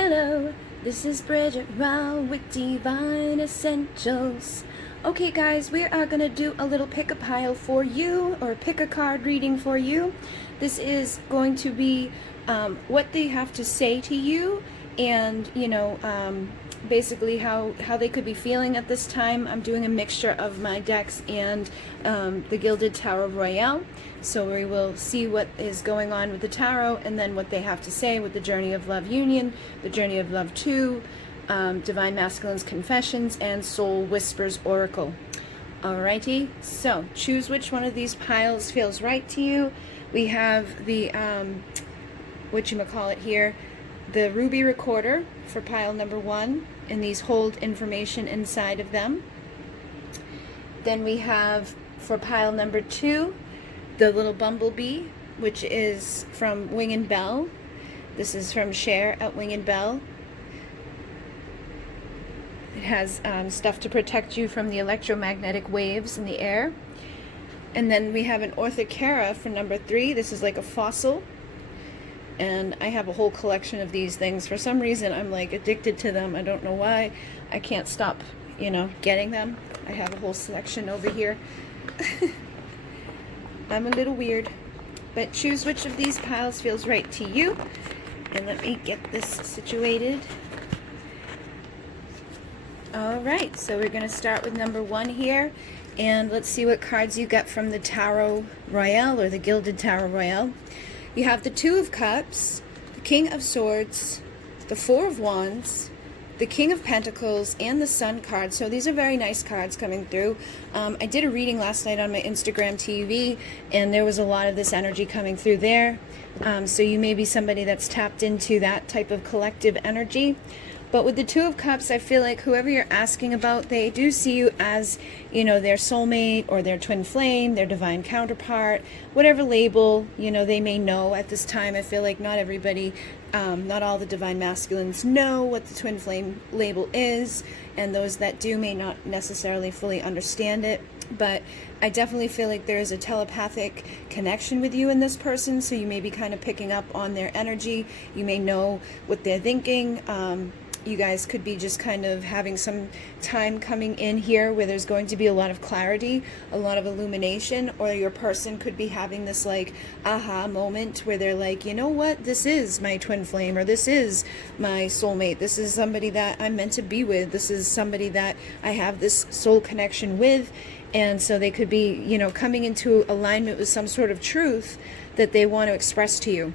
Hello, this is Bridget Royale with Divine Essentials. Okay guys, we are going to do a little pick a pile for you, or pick a card reading for you. This is going to be what they have to say to you, and basically how they could be feeling at this time. I'm doing a mixture of my decks and the Gilded Tarot of Royale. So we will see what is going on with the tarot, and then what they have to say with the Journey of Love Union, the Journey of Love 2, Divine Masculine's Confessions, and Soul Whispers Oracle. Alrighty, so choose which one of these piles feels right to you. We have the, whatchamacallit here, the Ruby Recorder for pile number 1, and these hold information inside of them. Then we have, for pile number 2, the little bumblebee, which is from Wing and Bell. This is from Cher at Wing and Bell. It has stuff to protect you from the electromagnetic waves in the air. And then we have an Orthokera for number 3. This is like a fossil. And I have a whole collection of these things. For some reason, I'm like addicted to them. I don't know why. I can't stop, getting them. I have a whole selection over here. I'm a little weird. But choose which of these piles feels right to you. And let me get this situated. Alright, so we're going to start with number 1 here. And let's see what cards you get from the Tarot Royale, or the Gilded Tarot Royale. You have the Two of Cups, the King of Swords, the Four of Wands, the King of Pentacles, and the Sun card. So these are very nice cards coming through. I did a reading last night on my Instagram TV, and there was a lot of this energy coming through there. So you may be somebody that's tapped into that type of collective energy. But with the Two of Cups, I feel like whoever you're asking about, they do see you as, their soulmate, or their twin flame, their divine counterpart, whatever label, they may know at this time. I feel like not everybody, not all the divine masculines know what the twin flame label is, and those that do may not necessarily fully understand it. But I definitely feel like there is a telepathic connection with you and this person, so you may be kind of picking up on their energy. You may know what they're thinking. You guys could be just kind of having some time coming in here where there's going to be a lot of clarity, a lot of illumination, or your person could be having this like aha moment where they're like, you know what, this is my twin flame, or this is my soulmate, this is somebody that I'm meant to be with, this is somebody that I have this soul connection with. And so they could be, coming into alignment with some sort of truth that they want to express to you.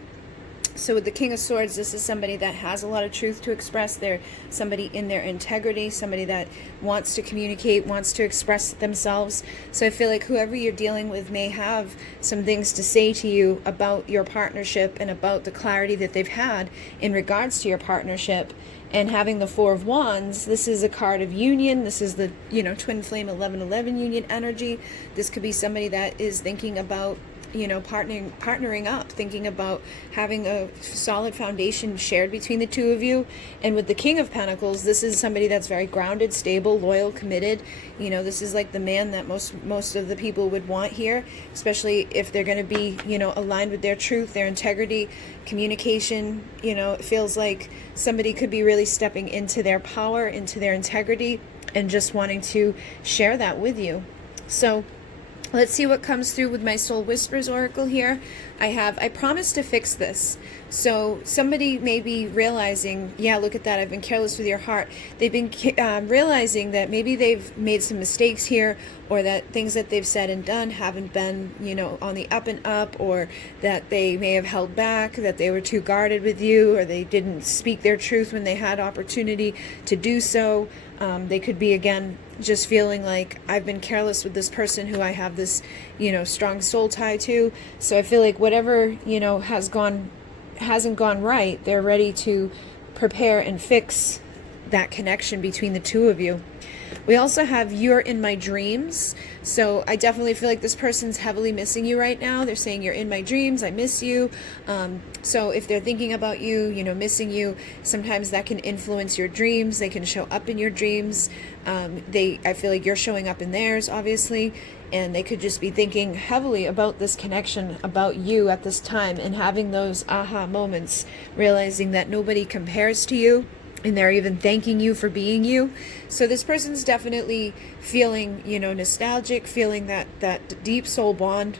So with the King of Swords, this is somebody that has a lot of truth to express. They're somebody in their integrity, somebody that wants to communicate, wants to express themselves. So I feel like whoever you're dealing with may have some things to say to you about your partnership and about the clarity that they've had in regards to your partnership. And having the Four of Wands, this is a card of union. This is the, twin flame 11-11 union energy. This could be somebody that is thinking about partnering up, thinking about having a solid foundation shared between the two of you. And with the King of Pentacles, this is somebody that's very grounded, stable, loyal, committed. This is like the man that most of the people would want here, especially if they're going to be, aligned with their truth, their integrity, communication. It feels like somebody could be really stepping into their power, into their integrity, and just wanting to share that with you. So let's see what comes through with my Soul Whispers Oracle here. I promised to fix this. So somebody may be realizing, yeah, look at that, I've been careless with your heart. They've been realizing that maybe they've made some mistakes here, or that things that they've said and done haven't been, on the up and up, or that they may have held back, that they were too guarded with you, or they didn't speak their truth when they had opportunity to do so. They could be, again, just feeling like I've been careless with this person who I have this, strong soul tie to. So I feel like whatever, hasn't gone right, they're ready to prepare and fix that connection between the two of you. We also have You're in My Dreams. So I definitely feel like this person's heavily missing you right now. They're saying you're in my dreams, I miss you. So if they're thinking about you, missing you, sometimes that can influence your dreams. They can show up in your dreams. I feel like you're showing up in theirs, obviously. and they could just be thinking heavily about this connection, about you at this time, and having those aha moments, realizing that nobody compares to you, and they're even thanking you for being you. So this person's definitely feeling, nostalgic, feeling that deep soul bond,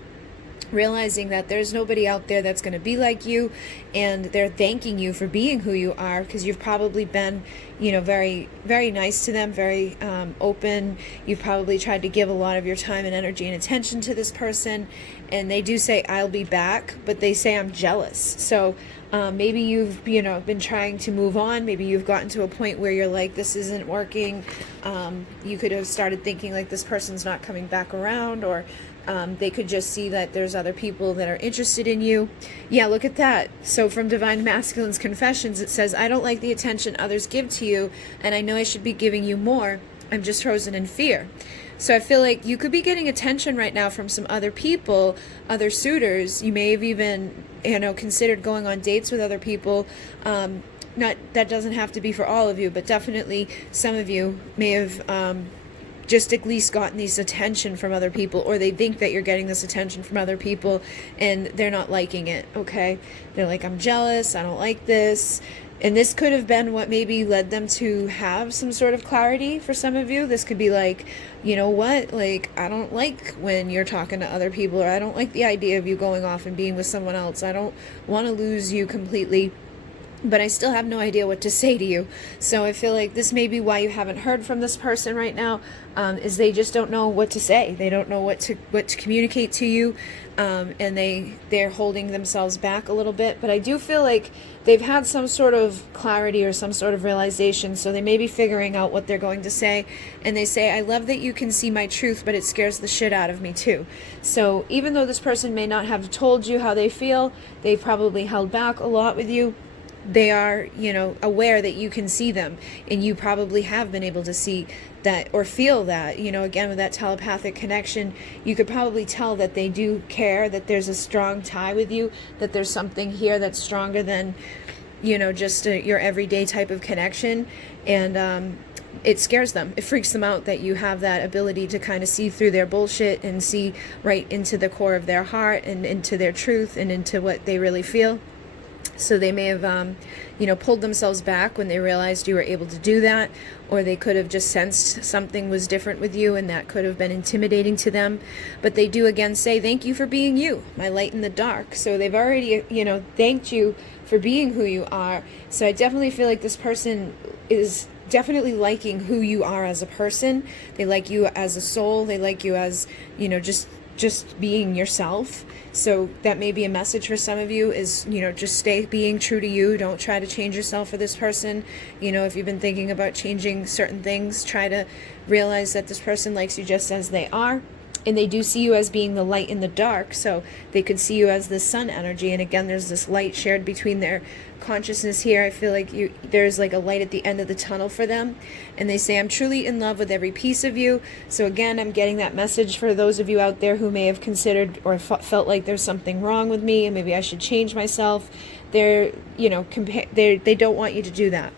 realizing that there's nobody out there that's going to be like you, and they're thanking you for being who you are, because you've probably been, very, very nice to them, very open. You've probably tried to give a lot of your time and energy and attention to this person, and they do say, I'll be back, but they say, I'm jealous. So maybe you've, been trying to move on. Maybe you've gotten to a point where you're like, this isn't working. You could have started thinking like this person's not coming back around, or they could just see that there's other people that are interested in you. Yeah, look at that. So from Divine Masculine's Confessions, it says, I don't like the attention others give to you, and I know I should be giving you more. I'm just frozen in fear. So I feel like you could be getting attention right now from some other people, other suitors. You may have even, considered going on dates with other people. Not that doesn't have to be for all of you, but definitely some of you may have just at least gotten this attention from other people, or they think that you're getting this attention from other people and they're not liking it, okay? They're like, I'm jealous, I don't like this. And this could have been what maybe led them to have some sort of clarity for some of you. This could be like, you know what, like, I don't like when you're talking to other people, or I don't like the idea of you going off and being with someone else. I don't want to lose you completely, but I still have no idea what to say to you. So I feel like this may be why you haven't heard from this person right now, is they just don't know what to say. They don't know what to communicate to you, and they're holding themselves back a little bit. But I do feel like they've had some sort of clarity or some sort of realization, so they may be figuring out what they're going to say. And they say, I love that you can see my truth, but it scares the shit out of me too. So even though this person may not have told you how they feel, they've probably held back a lot with you. They are, aware that you can see them, and you probably have been able to see that or feel that, again, with that telepathic connection, you could probably tell that they do care, that there's a strong tie with you, that there's something here that's stronger than, just your everyday type of connection. And it scares them. It freaks them out that you have that ability to kind of see through their bullshit and see right into the core of their heart and into their truth and into what they really feel. So they may have, pulled themselves back when they realized you were able to do that, or they could have just sensed something was different with you, and that could have been intimidating to them. But they do again say, thank you for being you, my light in the dark. So they've already, thanked you for being who you are. So I definitely feel like this person is definitely liking who you are as a person. They like you as a soul. They like you as, just being yourself. So that may be a message for some of you is, just stay being true to you. Don't try to change yourself for this person. If you've been thinking about changing certain things, try to realize that this person likes you just as they are. And they do see you as being the light in the dark, so they could see you as the sun energy. And again, there's this light shared between their consciousness here. I feel like there's like a light at the end of the tunnel for them. And they say, I'm truly in love with every piece of you. So again, I'm getting that message for those of you out there who may have considered or felt like there's something wrong with me and maybe I should change myself. They don't want you to do that.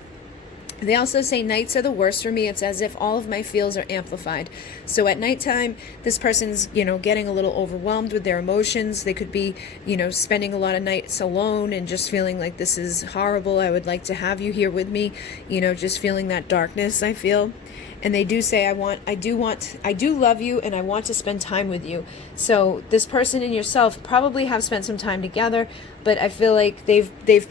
They also say nights are the worst for me. It's as if all of my feels are amplified. So at nighttime, this person's, getting a little overwhelmed with their emotions. They could be, spending a lot of nights alone and just feeling like this is horrible. I would like to have you here with me, just feeling that darkness, I feel. And they do say, I do love you, and I want to spend time with you. So this person and yourself probably have spent some time together, but I feel like they've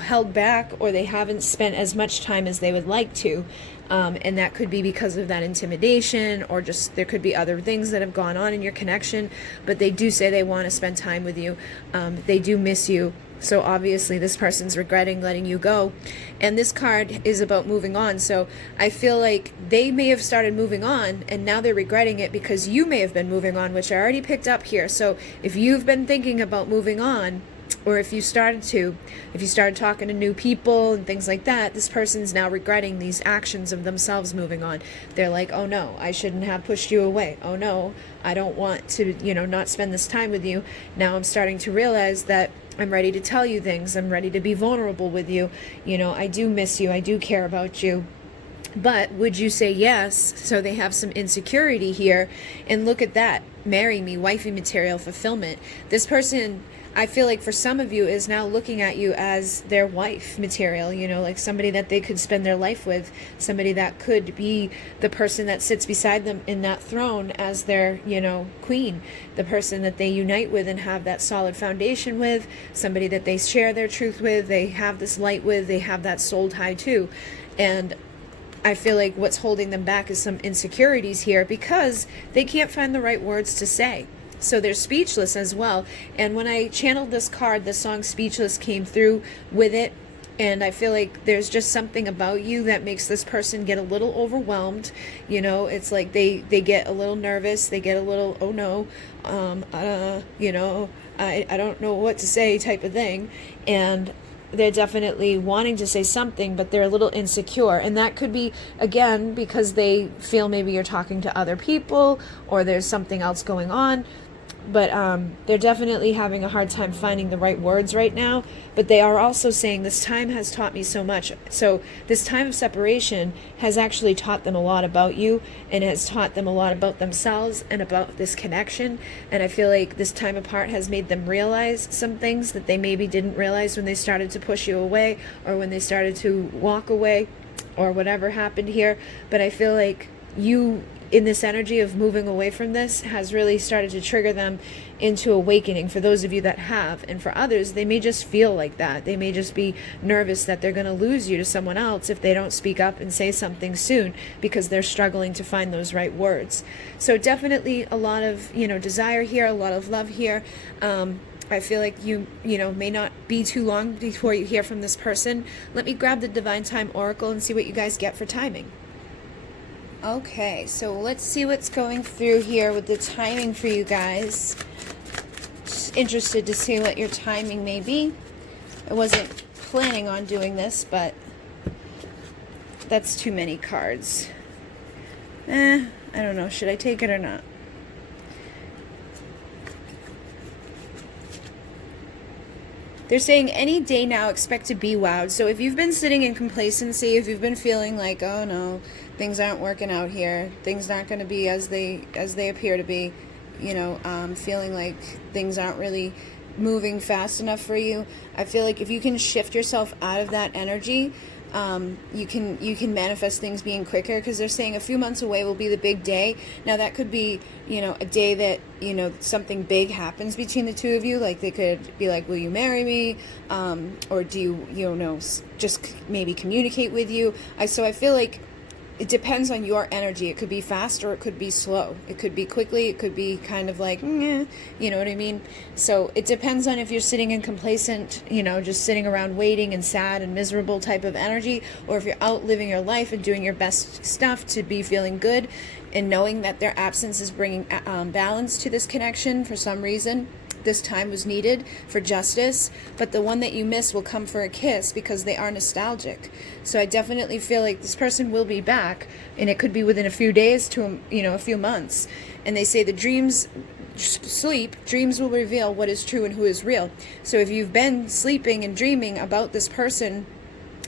held back, or they haven't spent as much time as they would like to. And that could be because of that intimidation, or just there could be other things that have gone on in your connection. But they do say they want to spend time with you. They do miss you. So obviously this person's regretting letting you go. And this card is about moving on. So I feel like they may have started moving on, and now they're regretting it because you may have been moving on, which I already picked up here. So if you've been thinking about moving on, or if you started talking to new people and things like that, this person's now regretting these actions of themselves moving on. They're like, oh no, I shouldn't have pushed you away. Oh no, I don't want to, not spend this time with you. Now I'm starting to realize that I'm ready to tell you things. I'm ready to be vulnerable with you. I do miss you. I do care about you. But would you say yes? So they have some insecurity here. And look at that. Marry me, wifey material, fulfillment. This person, I feel like for some of you, is now looking at you as their wife material, you know, like somebody that they could spend their life with, somebody that could be the person that sits beside them in that throne as their, you know, queen, the person that they unite with and have that solid foundation with, somebody that they share their truth with, they have this light with, they have that soul tie too. And I feel like what's holding them back is some insecurities here because they can't find the right words to say. So they're speechless as well. And when I channeled this card, the song Speechless came through with it. And I feel like there's just something about you that makes this person get a little overwhelmed. You know, it's like they get a little nervous. They get a little, oh no, you know, I don't know what to say type of thing. And they're definitely wanting to say something, but they're a little insecure. And that could be, again, because they feel maybe you're talking to other people or there's something else going on. But they're definitely having a hard time finding the right words right now. But they are also saying this time has taught me so much. So this time of separation has actually taught them a lot about you and has taught them a lot about themselves and about this connection. And I feel like this time apart has made them realize some things that they maybe didn't realize when they started to push you away or when they started to walk away or whatever happened here. But I feel like you, in this energy of moving away from this, has really started to trigger them into awakening for those of you that have. And for others, they may just feel like that. They may just be nervous that they're going to lose you to someone else if they don't speak up and say something soon because they're struggling to find those right words. So definitely a lot of, you know, desire here, a lot of love here. I feel like you know, may not be too long before you hear from this person. Let me grab the Divine Time Oracle and see what you guys get for timing. Okay, so let's see what's going through here with the timing for you guys. Just interested to see what your timing may be. I wasn't planning on doing this, but that's too many cards. I don't know. Should I take it or not? They're saying any day now, expect to be wowed. So if you've been sitting in complacency, if you've been feeling like, oh no, things aren't working out here, things aren't going to be as they appear to be, you know, feeling like things aren't really moving fast enough for you, I feel like if you can shift yourself out of that energy, you can manifest things being quicker, because they're saying a few months away will be the big day. Now that could be, you know, a day that, you know, something big happens between the two of you. Like they could be like, will you marry me? Or do you know, just maybe communicate with you? So I feel like it depends on your energy. It could be fast or it could be slow. It could be quickly. It could be kind of like, you know what I mean? So it depends on if you're sitting in complacent, you know, just sitting around waiting and sad and miserable type of energy, or if you're out living your life and doing your best stuff to be feeling good and knowing that their absence is bringing balance to this connection for some reason. This time was needed for justice, but the one that you miss will come for a kiss because they are nostalgic. So I definitely feel like this person will be back, and it could be within a few days to, you know, a few months. And they say the dreams sleep, dreams will reveal what is true and who is real. So if you've been sleeping and dreaming about this person,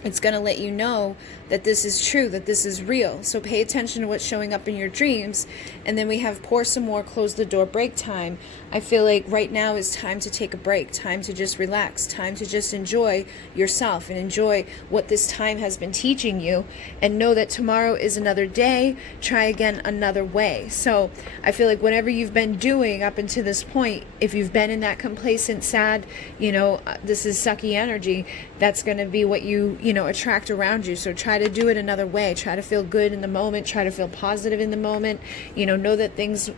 it's going to let you know that this is true, that this is real. So pay attention to what's showing up in your dreams. And then we have pour some more, close the door, break time. I feel like right now is time to take a break, time to just relax, time to just enjoy yourself and enjoy what this time has been teaching you, and know that tomorrow is another day. Try again another way. So I feel like whatever you've been doing up until this point, if you've been in that complacent, sad, you know, this is sucky energy, that's going to be what you know, attract around you. So try to do it another way. Try to feel good in the moment. Try to feel positive in the moment. You know that things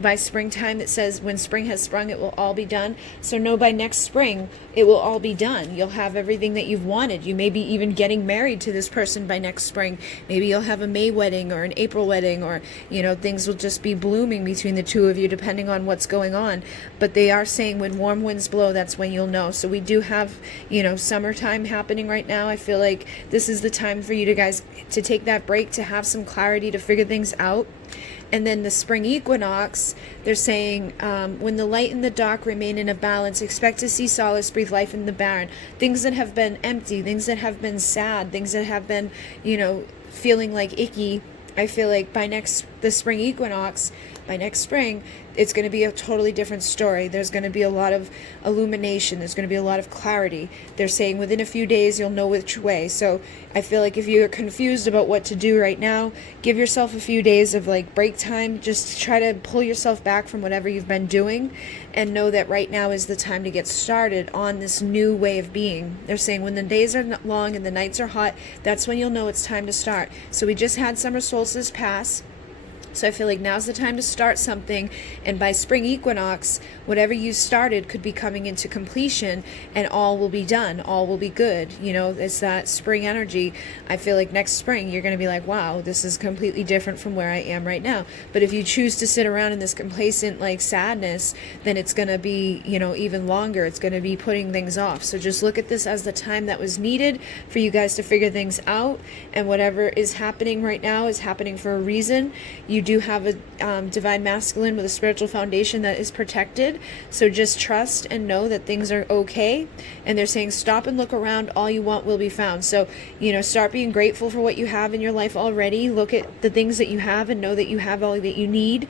by springtime, it says when spring has sprung, it will all be done. So know by next spring, it will all be done. You'll have everything that you've wanted. You may be even getting married to this person by next spring. Maybe you'll have a May wedding or an April wedding, or, you know, things will just be blooming between the two of you depending on what's going on. But they are saying when warm winds blow, that's when you'll know. So we do have, you know, summertime happening right now. I feel like this is the time for you to guys to take that break, to have some clarity, to figure things out. And then the spring equinox, they're saying, when the light and the dark remain in a balance, expect to see solace, breathe life in the barren. Things that have been empty, things that have been sad, things that have been, feeling like icky. I feel like the spring equinox, by next spring, it's going to be a totally different story. There's going to be a lot of illumination. There's going to be a lot of clarity. They're saying within a few days you'll know which way. So I feel like if you're confused about what to do right now, give yourself a few days of break time. Just try to pull yourself back from whatever you've been doing and know that right now is the time to get started on this new way of being. They're saying when the days are long and the nights are hot, that's when you'll know it's time to start. So we just had summer solstice pass. So I feel like now's the time to start something, and by spring equinox, whatever you started could be coming into completion, and all will be done, all will be good. It's that spring energy. I feel like next spring you're going to be like, wow, this is completely different from where I am right now. But if you choose to sit around in this complacent sadness, then it's going to be even longer. It's going to be putting things off. So just look at this as the time that was needed for you guys to figure things out, and whatever is happening right now is happening for a reason. You do have a divine masculine with a spiritual foundation that is protected, so just trust and know that things are okay. And they're saying stop and look around, all you want will be found. So start being grateful for what you have in your life already. Look at the things that you have and know that you have all that you need.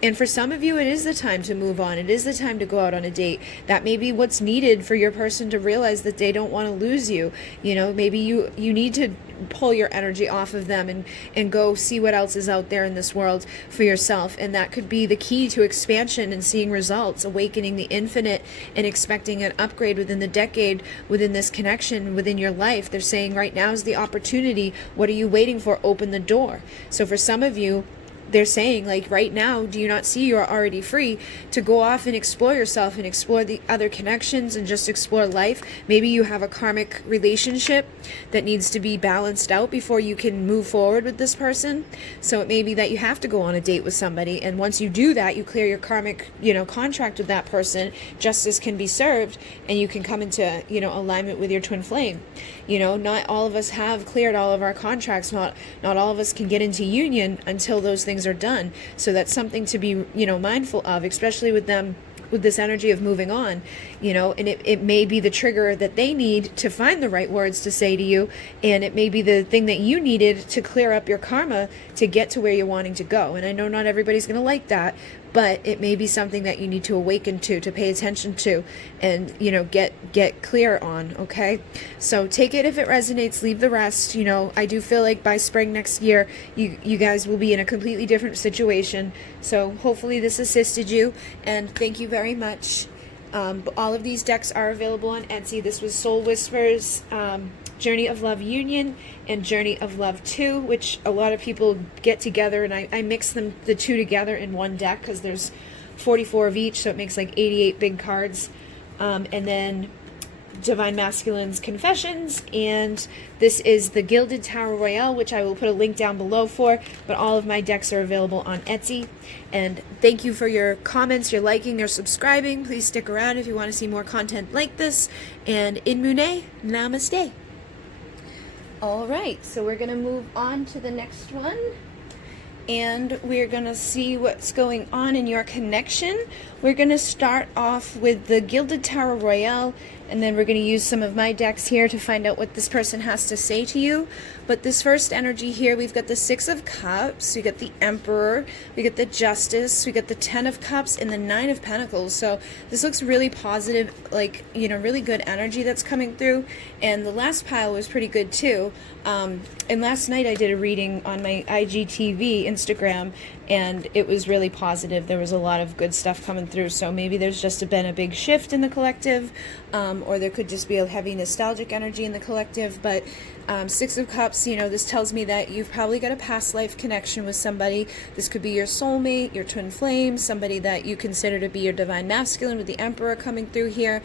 And for some of you, it is the time to move on. It is the time to go out on a date. That may be what's needed for your person to realize that they don't want to lose you. Maybe you need to pull your energy off of them and go see what else is out there in this world for yourself. And that could be the key to expansion and seeing results, awakening the infinite and expecting an upgrade within the decade, within this connection, within your life. They're saying right now is the opportunity. What are you waiting for? Open the door. So for some of you, they're saying right now, do you not see you're already free to go off and explore yourself and explore the other connections and just explore life? Maybe you have a karmic relationship that needs to be balanced out before you can move forward with this person. So it may be that you have to go on a date with somebody, and once you do that, you clear your karmic contract with that person, justice can be served, and you can come into alignment with your twin flame. Not all of us have cleared all of our contracts. Not all of us can get into union until those things are done. So that's something to be mindful of, especially with this energy of moving on, and it may be the trigger that they need to find the right words to say to you, and it may be the thing that you needed to clear up your karma to get to where you're wanting to go. And I know not everybody's going to like that, but it may be something that you need to awaken to pay attention to, and get clear on. Okay, so take it if it resonates, leave the rest. I do feel like by spring next year you guys will be in a completely different situation. So hopefully this assisted you, and thank you very much. All of these decks are available on Etsy. This was Soul Whispers, Journey of Love Union, and Journey of Love 2, which a lot of people get together, and I mix the two together in one deck because there's 44 of each, so it makes 88 big cards. And then Divine Masculine's Confessions, and this is the Gilded Tarot Royale, which I will put a link down below for, but all of my decks are available on Etsy. And thank you for your comments, your liking, your subscribing. Please stick around if you want to see more content like this. And in Munay, namaste. All right, so we're going to move on to the next one, and we're going to see what's going on in your connection. We're going to start off with the Gilded Tarot Royale, and then we're going to use some of my decks here to find out what this person has to say to you. But this first energy here, we've got the Six of Cups, we got the Emperor, we got the Justice, we got the Ten of Cups, and the Nine of Pentacles. So this looks really positive, really good energy that's coming through. And the last pile was pretty good too. And last night I did a reading on my IGTV Instagram, and it was really positive. There was a lot of good stuff coming through. So maybe there's just been a big shift in the collective, or there could just be a heavy nostalgic energy in the collective. But Six of Cups, this tells me that you've probably got a past life connection with somebody. This could be your soulmate, your twin flame, somebody that you consider to be your divine masculine, with the Emperor coming through here.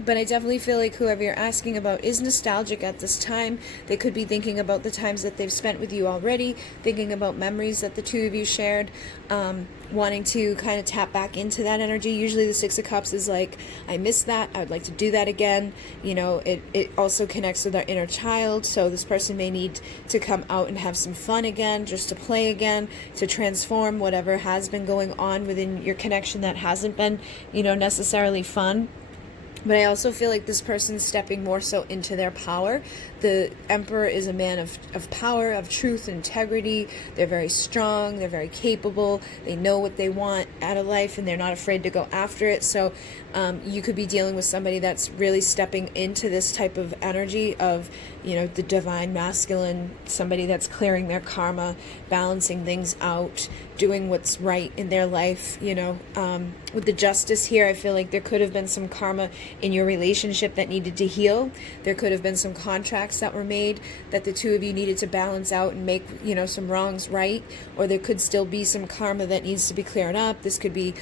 But I definitely feel like whoever you're asking about is nostalgic at this time. They could be thinking about the times that they've spent with you already, thinking about memories that the two of you shared, wanting to kind of tap back into that energy. Usually the Six of Cups is like, I miss that, I would like to do that again. You know, it also connects with our inner child, so this person may need to come out and have some fun again, just to play again, to transform whatever has been going on within your connection that hasn't been, you know, necessarily fun. But I also feel like this person's stepping more so into their power. The Emperor is a man of power, of truth, integrity. They're very strong. They're very capable. They know what they want out of life, and they're not afraid to go after it. So you could be dealing with somebody that's really stepping into this type of energy of, you know, the divine masculine, somebody that's clearing their karma, balancing things out, doing what's right in their life, you know. With the Justice here, I feel like there could have been some karma in your relationship that needed to heal. There could have been some contracts that were made that the two of you needed to balance out and make, you know, some wrongs right. Or there could still be some karma that needs to be cleared up. This could be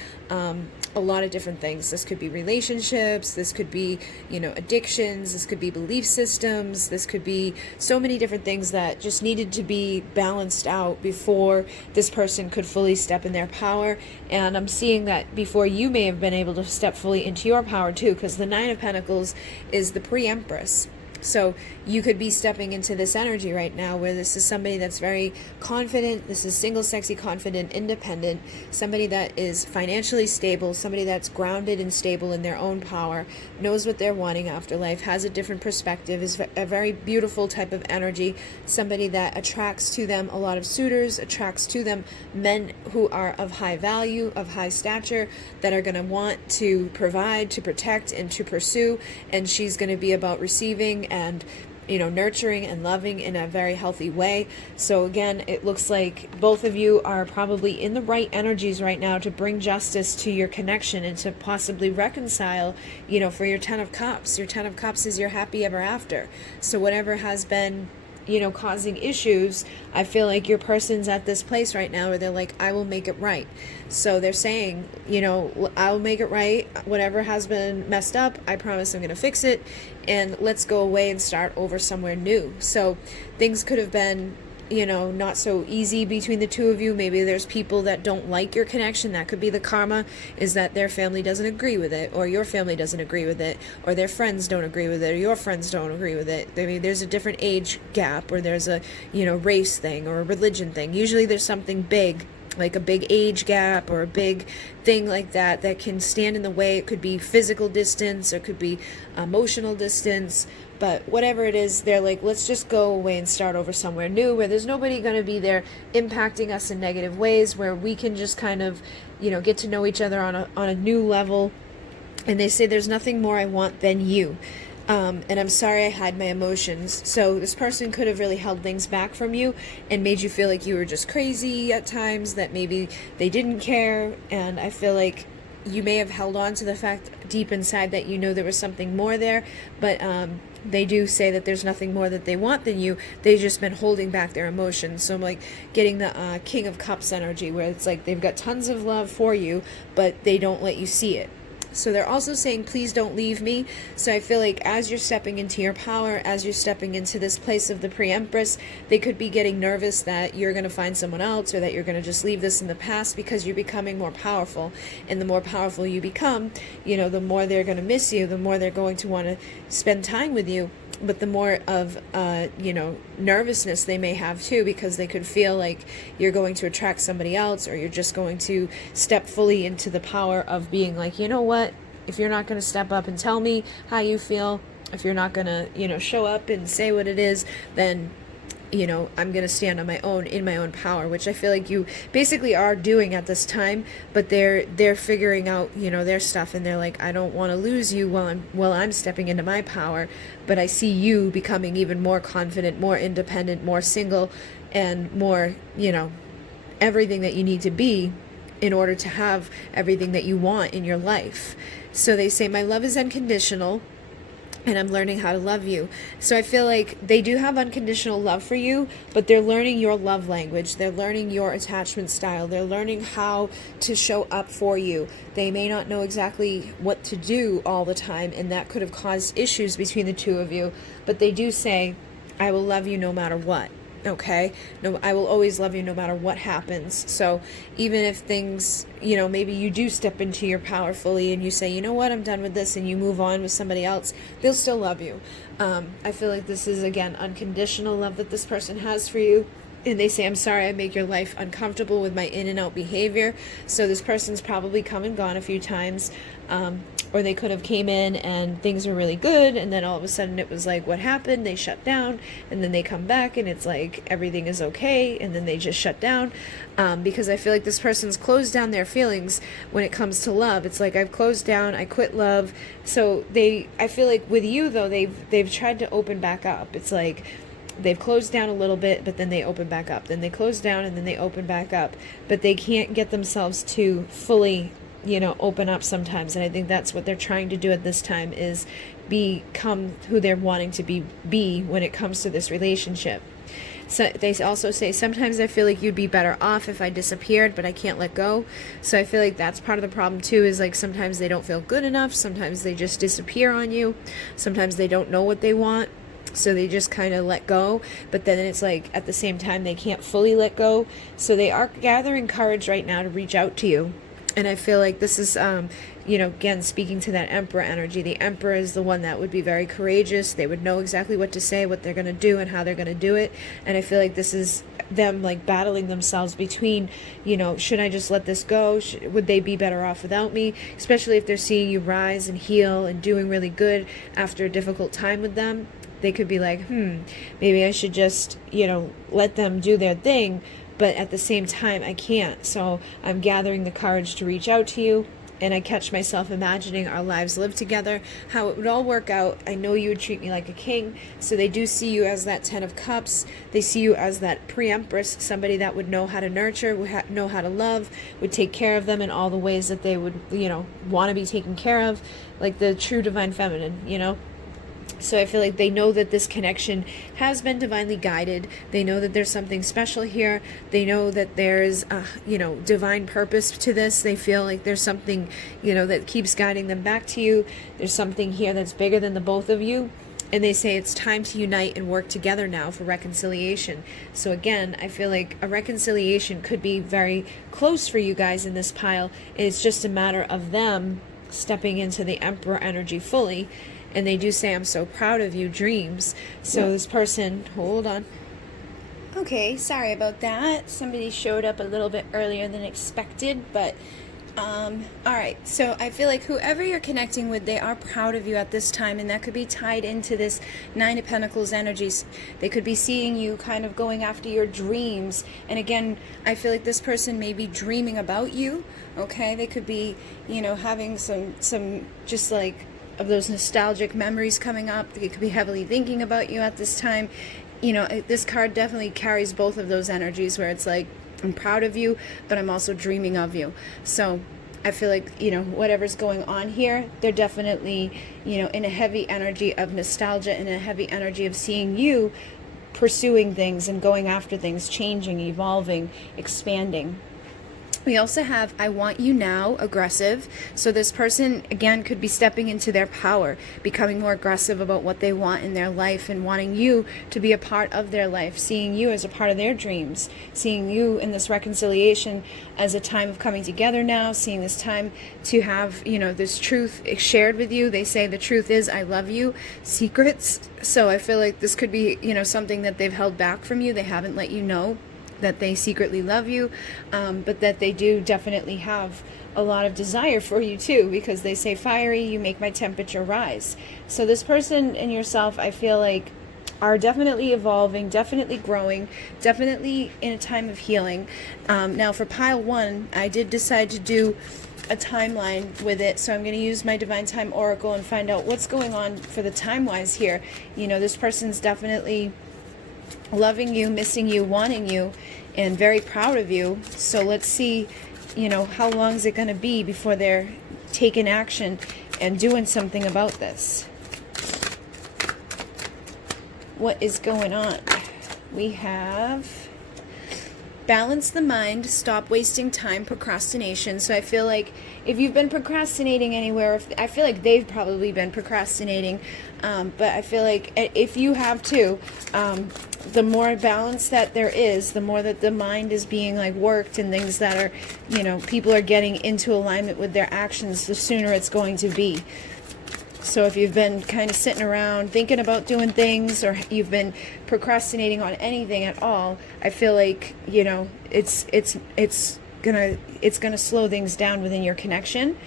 a lot of different things. This could be relationships. This could be, you know, addictions. This could be belief systems. This could be so many different things that just needed to be balanced out before this person could fully step in their power. And I'm seeing that before you may have been able to step fully into your power too, because the Nine of Pentacles is the pre-Empress. So you could be stepping into this energy right now where this is somebody that's very confident. This is single, sexy, confident, independent, somebody that is financially stable, somebody that's grounded and stable in their own power, knows what they're wanting after life, has a different perspective, is a very beautiful type of energy, somebody that attracts to them a lot of suitors, attracts to them men who are of high value, of high stature, that are going to want to provide, to protect, and to pursue. And she's going to be about receiving and, you know, nurturing and loving in a very healthy way. So again, it looks like both of you are probably in the right energies right now to bring justice to your connection and to possibly reconcile, you know, for your Ten of Cups. Your Ten of Cups is your happy ever after. So whatever has been, you know, causing issues, I feel like your person's at this place right now where they're like, I will make it right. So they're saying, you know, I'll make it right. Whatever has been messed up, I promise I'm going to fix it. And let's go away and start over somewhere new. So things could have been, you know, not so easy between the two of you. Maybe there's people that don't like your connection. That could be the karma, is that their family doesn't agree with it, or your family doesn't agree with it, or their friends don't agree with it, or your friends don't agree with it. I mean, there's a different age gap, or there's a, you know, race thing or a religion thing. Usually there's something big, like a big age gap or a big thing like that, that can stand in the way. It could be physical distance, or it could be emotional distance. But whatever it is, they're like, let's just go away and start over somewhere new where there's nobody going to be there impacting us in negative ways, where we can just kind of, you know, get to know each other on a new level. And they say, there's nothing more I want than you. And I'm sorry I hide my emotions. So this person could have really held things back from you and made you feel like you were just crazy at times, that maybe they didn't care. And I feel like you may have held on to the fact deep inside that you know there was something more there, but they do say that there's nothing more that they want than you. They've just been holding back their emotions. So I'm like getting the King of Cups energy, where it's like they've got tons of love for you, but they don't let you see it. So they're also saying, please don't leave me. So I feel like as you're stepping into your power, as you're stepping into this place of the pre-Empress, they could be getting nervous that you're going to find someone else, or that you're going to just leave this in the past, because you're becoming more powerful. And the more powerful you become, you know, the more they're going to miss you, the more they're going to want to spend time with you. But the more of, you know, nervousness they may have too, because they could feel like you're going to attract somebody else, or you're just going to step fully into the power of being like, you know what, if you're not going to step up and tell me how you feel, if you're not going to, you know, show up and say what it is, then, you know, I'm going to stand on my own, in my own power, which I feel like you basically are doing at this time. But they're figuring out, you know, their stuff, and they're like, I don't want to lose you while I'm stepping into my power. But I see you becoming even more confident, more independent, more single, and more, you know, everything that you need to be in order to have everything that you want in your life. So they say, my love is unconditional. and I'm learning how to love you. So I feel like they do have unconditional love for you, but they're learning your love language. They're learning your attachment style. They're learning how to show up for you. They may not know exactly what to do all the time, and that could have caused issues between the two of you. But they do say, I will love you no matter what. Okay, no, I will always love you no matter what happens. So even if things, you know, maybe you do step into your power fully and you say, you know what, I'm done with this, and you move on with somebody else, they'll still love you. I feel like this is, again, unconditional love that this person has for you. And they say, I'm sorry I make your life uncomfortable with my in and out behavior. So this person's probably come and gone a few times. Or they could have came in and things were really good, and then all of a sudden it was like, what happened? They shut down, and then they come back and it's like everything is okay, and then they just shut down. Because I feel like this person's closed down their feelings when it comes to love. It's like, I've closed down, I quit love. So I feel like with you though, they've tried to open back up. It's like they've closed down a little bit, but then they open back up. Then they close down and then they open back up. But they can't get themselves to fully, you know, open up sometimes. And I think that's what they're trying to do at this time, is become who they're wanting to be when it comes to this relationship. So they also say, sometimes I feel like you'd be better off if I disappeared, but I can't let go. So I feel like that's part of the problem too, is like sometimes they don't feel good enough. Sometimes they just disappear on you. Sometimes they don't know what they want, so they just kind of let go. But then it's like at the same time they can't fully let go. So they are gathering courage right now to reach out to you. And I feel like this is, you know, again, speaking to that Emperor energy. The Emperor is the one that would be very courageous. They would know exactly what to say, what they're going to do, and how they're going to do it. And I feel like this is them like battling themselves between, you know, should I just let this go? Would they be better off without me? Especially if they're seeing you rise and heal and doing really good after a difficult time with them. They could be like, maybe I should just, you know, let them do their thing. But at the same time, I can't. So I'm gathering the courage to reach out to you. And I catch myself imagining our lives live together, how it would all work out. I know you would treat me like a king. So they do see you as that 10 of Cups. They see you as that pre-empress, somebody that would know how to nurture, would know how to love, would take care of them in all the ways that they would, you know, want to be taken care of. Like the true divine feminine, you know. So I feel like they know that this connection has been divinely guided. They know that there's something special here. They know that there's, you know, divine purpose to this. They feel like there's something, you know, that keeps guiding them back to you. There's something here that's bigger than the both of you. And they say it's time to unite and work together now for reconciliation. So again, I feel like a reconciliation could be very close for you guys in this pile. It's just a matter of them stepping into the Emperor energy fully. And they do say, I'm so proud of you, dreams. So this person, hold on. Okay, sorry about that. Somebody showed up a little bit earlier than expected, but all right. So I feel like whoever you're connecting with, they are proud of you at this time, and that could be tied into this 9 of Pentacles energies. They could be seeing you kind of going after your dreams. And again, I feel like this person may be dreaming about you. Okay, they could be, you know, having some just like of those nostalgic memories coming up. They could be heavily thinking about you at this time. You know, this card definitely carries both of those energies, where it's like, I'm proud of you, but I'm also dreaming of you. So I feel like, you know, whatever's going on here, they're definitely, you know, in a heavy energy of nostalgia, and a heavy energy of seeing you pursuing things and going after things, changing, evolving, expanding. We also have I want you now, aggressive. So this person, again, could be stepping into their power, becoming more aggressive about what they want in their life, and wanting you to be a part of their life, seeing you as a part of their dreams, seeing you in this reconciliation as a time of coming together now, seeing this time to have, you know, this truth shared with you. They say the truth is I love you, secrets. So I feel like this could be, you know, something that they've held back from you. They haven't let you know that they secretly love you, but that they do definitely have a lot of desire for you too, because they say fiery, you make my temperature rise. So this person and yourself, I feel like, are definitely evolving, definitely growing, definitely in a time of healing. Now for pile 1, I did decide to do a timeline with it, so I'm going to use my Divine Time Oracle and find out what's going on for the time-wise here. You know, this person's definitely loving you, missing you, wanting you, and very proud of you. So let's see, you know, how long is it going to be before they're taking action and doing something about this. what is going on. We have balance the mind, stop wasting time, procrastination. So I feel like if you've been procrastinating anywhere, I feel like they've probably been procrastinating, but I feel like if you have too, the more balance that there is, the more that the mind is being like worked and things that are, you know, people are getting into alignment with their actions, the sooner it's going to be. So if you've been kind of sitting around thinking about doing things, or you've been procrastinating on anything at all, I feel like, you know, it's gonna slow things down within your connection.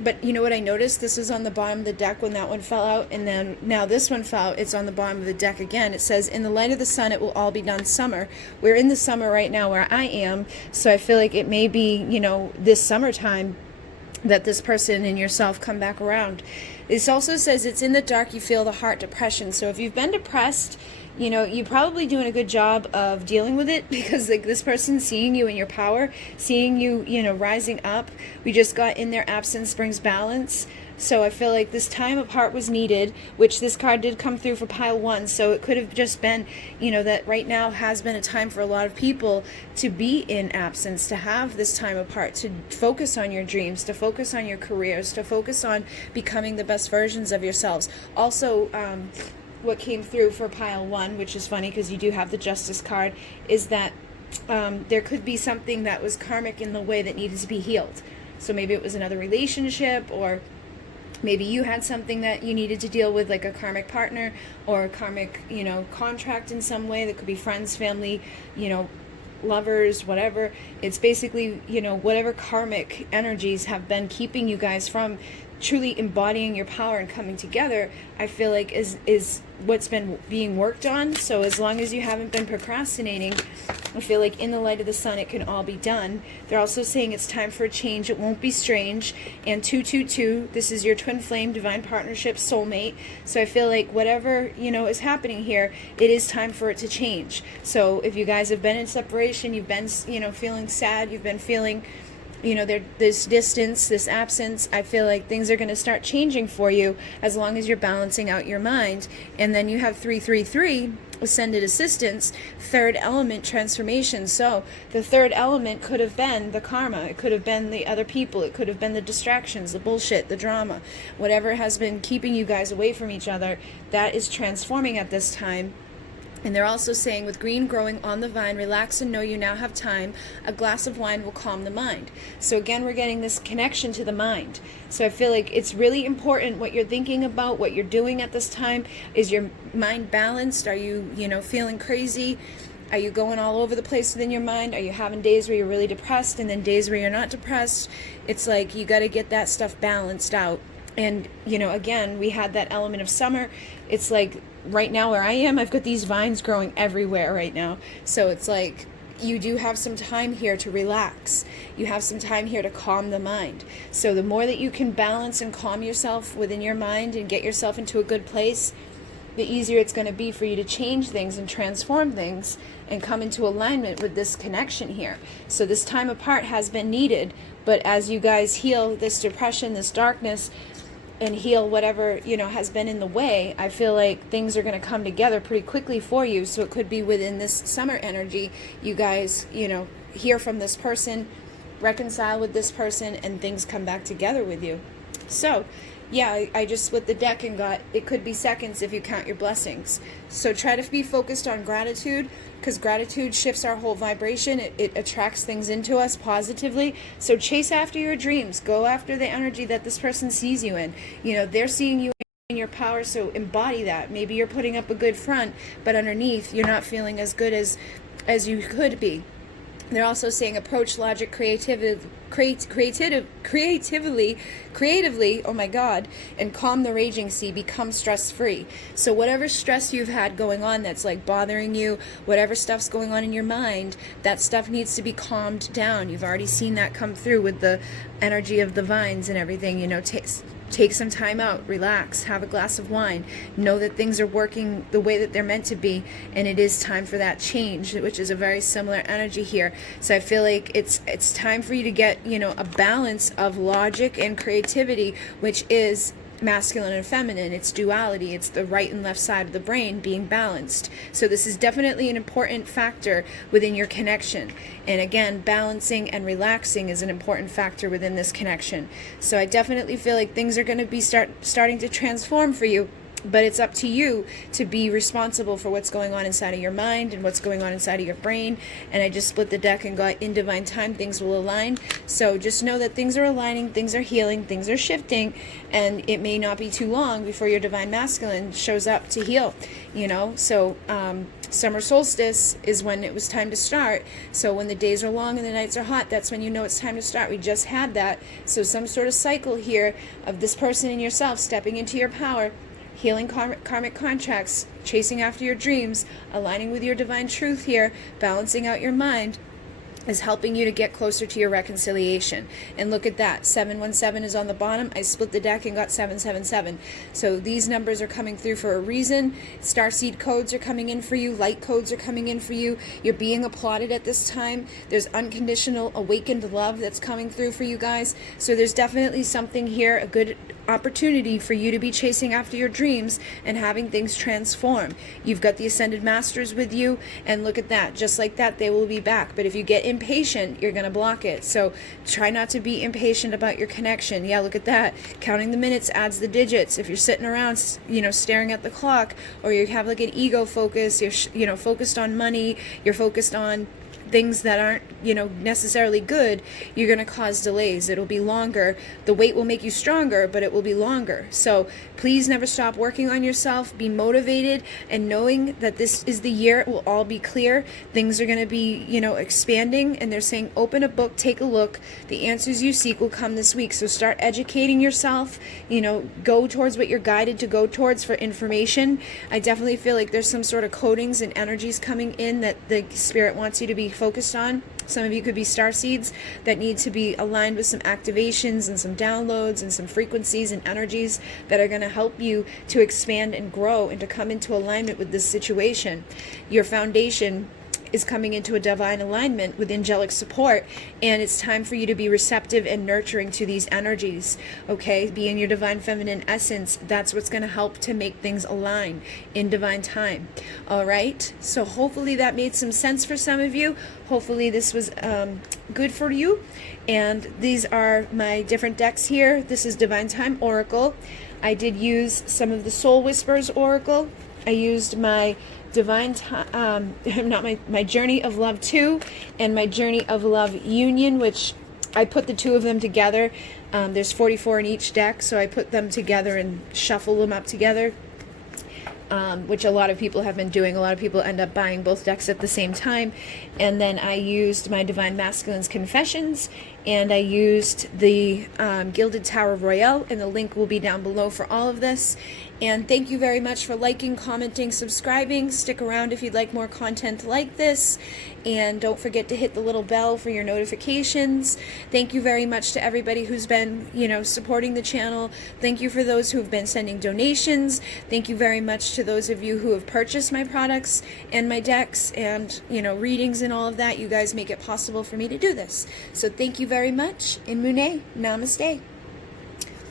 But you know what I noticed? This was on the bottom of the deck when that one fell out, and then now this one fell out. It's on the bottom of the deck again. It says, in the light of the sun, it will all be done summer. We're in the summer right now where I am, so I feel like it may be, you know, this summertime that this person and yourself come back around. This also says it's in the dark you feel the heart depression. So if you've been depressed, you know, you're probably doing a good job of dealing with it, because like this person seeing you in your power, seeing you, you know, rising up. We just got in their absence brings balance. So I feel like this time apart was needed, which this card did come through for pile 1. So it could have just been, you know, that right now has been a time for a lot of people to be in absence, to have this time apart, to focus on your dreams, to focus on your careers, to focus on becoming the best versions of yourselves. Also, what came through for pile 1, which is funny because you do have the Justice card, is that there could be something that was karmic in the way that needed to be healed. So maybe it was another relationship, or maybe you had something that you needed to deal with, like a karmic partner or a karmic, you know, contract in some way. That could be friends, family, you know, lovers, whatever. It's basically, you know, whatever karmic energies have been keeping you guys from truly embodying your power and coming together, I feel like is what's been being worked on. So as long as you haven't been procrastinating, I feel like in the light of the sun it can all be done. They're also saying it's time for a change. It won't be strange. And 222, this is your twin flame, divine partnership, soulmate. So I feel like whatever, you know, is happening here, it is time for it to change. So if you guys have been in separation, you've been, you know, feeling sad, you've been feeling, you know, this distance, this absence, I feel like things are going to start changing for you as long as you're balancing out your mind. And then you have 333, ascended assistance, third element transformation. So the third element could have been the karma. It could have been the other people. It could have been the distractions, the bullshit, the drama. Whatever has been keeping you guys away from each other, that is transforming at this time. And they're also saying, with green growing on the vine, relax and know you now have time. A glass of wine will calm the mind. So again, we're getting this connection to the mind. So I feel like it's really important what you're thinking about, what you're doing at this time. Is your mind balanced? Are you, you know, feeling crazy? Are you going all over the place within your mind? Are you having days where you're really depressed and then days where you're not depressed? It's like you got to get that stuff balanced out. And, you know, again, we had that element of summer. It's like, right now where I am, I've got these vines growing everywhere right now. So it's like you do have some time here to relax. You have some time here to calm the mind. So the more that you can balance and calm yourself within your mind and get yourself into a good place, the easier it's going to be for you to change things and transform things and come into alignment with this connection here. So this time apart has been needed, but as you guys heal this depression, this darkness, and heal whatever, you know, has been in the way, I feel like things are going to come together pretty quickly for you. So it could be within this summer energy, you guys, you know, hear from this person, reconcile with this person, and things come back together with you. So yeah, I just split the deck and got, it could be seconds if you count your blessings. So try to be focused on gratitude, because gratitude shifts our whole vibration. It attracts things into us positively. So chase after your dreams. Go after the energy that this person sees you in. You know, they're seeing you in your power, so embody that. Maybe you're putting up a good front, but underneath you're not feeling as good as you could be. They're also saying approach logic creatively, oh my God, and calm the raging sea, become stress-free. So whatever stress you've had going on that's like bothering you, whatever stuff's going on in your mind, that stuff needs to be calmed down. You've already seen that come through with the energy of the vines and everything. You know, take some time out, relax, have a glass of wine, know that things are working the way that they're meant to be, and it is time for that change, which is a very similar energy here. So I feel like it's time for you to get, you know, a balance of logic and creativity, which is masculine and feminine. It's duality. It's the right and left side of the brain being balanced. So this is definitely an important factor within your connection. And again, balancing and relaxing is an important factor within this connection. So I definitely feel like things are going to be starting to transform for you. But it's up to you to be responsible for what's going on inside of your mind and what's going on inside of your brain. And I just split the deck and got in divine time, things will align. So just know that things are aligning, things are healing, things are shifting, and it may not be too long before your divine masculine shows up to heal, you know. So summer solstice is when it was time to start. So when the days are long and the nights are hot, that's when you know it's time to start. We just had that. So some sort of cycle here of this person and yourself stepping into your power, healing karmic contracts, chasing after your dreams, aligning with your divine truth here, balancing out your mind, is helping you to get closer to your reconciliation. And look at that, 717 is on the bottom. I split the deck and got 777. So these numbers are coming through for a reason. Starseed codes are coming in for you. Light codes are coming in for you. You're being applauded at this time. There's unconditional awakened love that's coming through for you guys. So there's definitely something here, a good opportunity for you to be chasing after your dreams and having things transform. You've got the Ascended Masters with you, and look at that, just like that, they will be back. But if you get impatient, you're going to block it. So try not to be impatient about your connection. Yeah, look at that, counting the minutes adds the digits. If you're sitting around, you know, staring at the clock, or you have like an ego focus, you're you know, focused on money, you're focused on things that aren't, you know, necessarily good, you're going to cause delays. It'll be longer. The wait will make you stronger, but it will be longer. So please never stop working on yourself. Be motivated, and knowing that this is the year it will all be clear. Things are going to be, you know, expanding, and they're saying open a book, take a look. The answers you seek will come this week. So start educating yourself, you know, go towards what you're guided to go towards for information. I definitely feel like there's some sort of codings and energies coming in that the spirit wants you to be focused on. Some of you could be starseeds that need to be aligned with some activations and some downloads and some frequencies and energies that are going to help you to expand and grow and to come into alignment with this situation. Your foundation is coming into a divine alignment with angelic support, and it's time for you to be receptive and nurturing to these energies. Okay, be in your divine feminine essence. That's what's going to help to make things align in divine time. All right, so hopefully that made some sense for some of you. Hopefully this was good for you. And these are my different decks here. This is Divine Time Oracle. I did use some of the Soul Whispers Oracle. I used my Divine Time, my Journey of Love 2 and my Journey of Love Union, which I put the two of them together. There's 44 in each deck, so I put them together and shuffle them up together, which a lot of people have been doing. A lot of people end up buying both decks at the same time. And then I used my Divine Masculine's Confessions, and I used the Gilded Tower Royale, and the link will be down below for all of this. And thank you very much for liking, commenting, subscribing. Stick around if you'd like more content like this. And don't forget to hit the little bell for your notifications. Thank you very much to everybody who's been, you know, supporting the channel. Thank you for those who have been sending donations. Thank you very much to those of you who have purchased my products and my decks and, you know, readings and all of that. You guys make it possible for me to do this. So thank you very much. In Munay, namaste.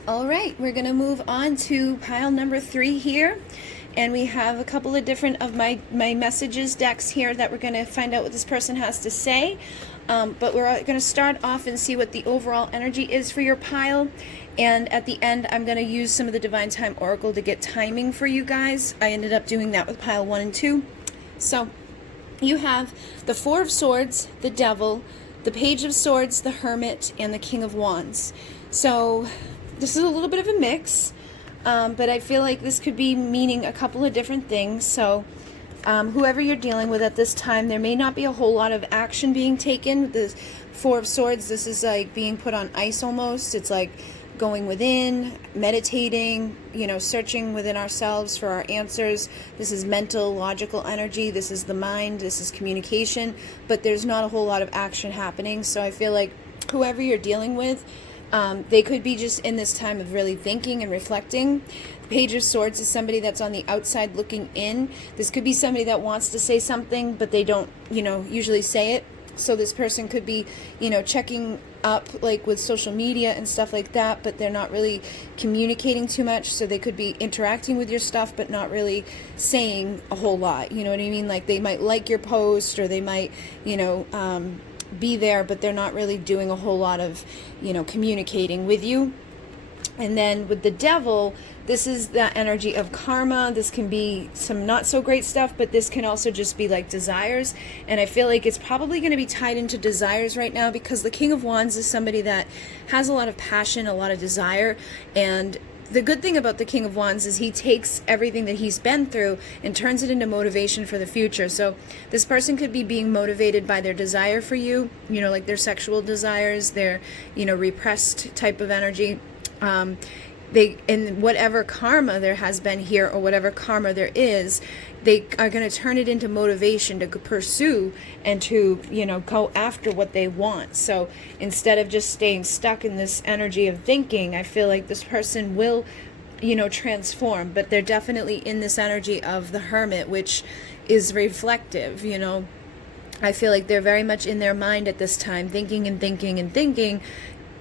All right, we're going to move on to pile number 3 here. And we have a couple of different of my messages decks here that we're going to find out what this person has to say. But we're going to start off and see what the overall energy is for your pile. And at the end, I'm going to use some of the Divine Time Oracle to get timing for you guys. I ended up doing that with pile 1 and 2. So you have the Four of Swords, the Devil, the Page of Swords, the Hermit, and the King of Wands. So this is a little bit of a mix, but I feel like this could be meaning a couple of different things. So whoever you're dealing with at this time, there may not be a whole lot of action being taken. The Four of Swords, this is like being put on ice almost. It's like going within, meditating, you know, searching within ourselves for our answers. This is mental, logical energy. This is the mind. This is communication. But there's not a whole lot of action happening. So I feel like whoever you're dealing with, they could be just in this time of really thinking and reflecting. The Page of Swords is somebody that's on the outside looking in. This could be somebody that wants to say something, but they don't, you know, usually say it. So this person could be, you know, checking up like with social media and stuff like that, but they're not really communicating too much. So they could be interacting with your stuff but not really saying a whole lot, you know what I mean? Like they might like your post, or they might, you know, be there, but they're not really doing a whole lot of, you know, communicating with you. And then with the devil, this is the energy of karma. This can be some not so great stuff, but this can also just be like desires. And I feel like it's probably going to be tied into desires right now, because the King of Wands is somebody that has a lot of passion, a lot of desire. And the good thing about the King of Wands is he takes everything that he's been through and turns it into motivation for the future. So this person could be being motivated by their desire for you, you know, like their sexual desires, their, you know, repressed type of energy. And whatever karma there has been here, or whatever karma there is, they are going to turn it into motivation to pursue and to, you know, go after what they want. So instead of just staying stuck in this energy of thinking, I feel like this person will, you know, transform. But they're definitely in this energy of the Hermit, which is reflective, you know. I feel like they're very much in their mind at this time, thinking and thinking and thinking,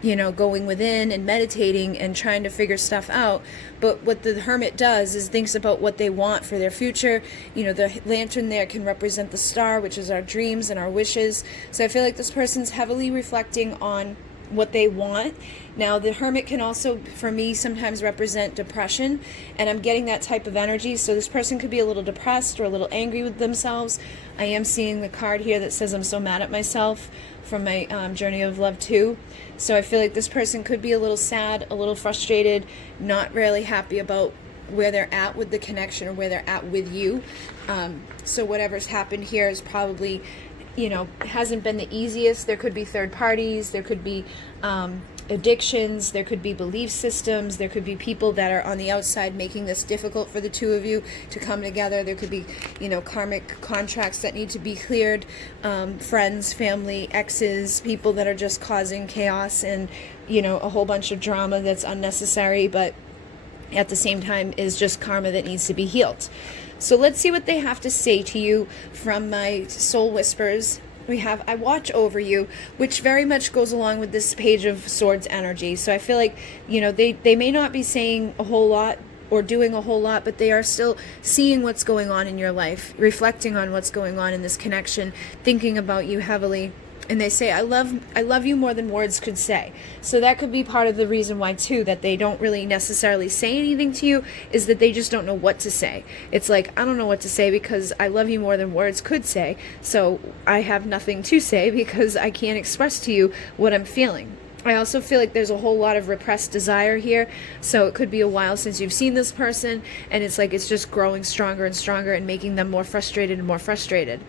you know, going within and meditating and trying to figure stuff out. But what the Hermit does is thinks about what they want for their future. You know, the lantern there can represent the star, which is our dreams and our wishes. So I feel like this person's heavily reflecting on what they want. Now, the Hermit can also, for me, sometimes represent depression, and I'm getting that type of energy. So this person could be a little depressed or a little angry with themselves. I am seeing the card here that says I'm so mad at myself from my Journey of Love 2. So I feel like this person could be a little sad, a little frustrated, not really happy about where they're at with the connection, or where they're at with you. So whatever's happened here is probably, you know, hasn't been the easiest. There could be third parties, there could be addictions, there could be belief systems, there could be people that are on the outside making this difficult for the two of you to come together. There could be, you know, karmic contracts that need to be cleared, friends, family, exes, people that are just causing chaos and, you know, a whole bunch of drama that's unnecessary, but at the same time is just karma that needs to be healed. So let's see what they have to say to you from my soul whispers. We have, I watch over you, which very much goes along with this Page of Swords energy. So I feel like, you know, they may not be saying a whole lot or doing a whole lot, but they are still seeing what's going on in your life, reflecting on what's going on in this connection, thinking about you heavily. And they say, I love you more than words could say. So that could be part of the reason why, too, that they don't really necessarily say anything to you, is that they just don't know what to say. It's like, I don't know what to say because I love you more than words could say. So I have nothing to say because I can't express to you what I'm feeling. I also feel like there's a whole lot of repressed desire here. So it could be a while since you've seen this person, and it's like it's just growing stronger and stronger and making them more frustrated and more frustrated.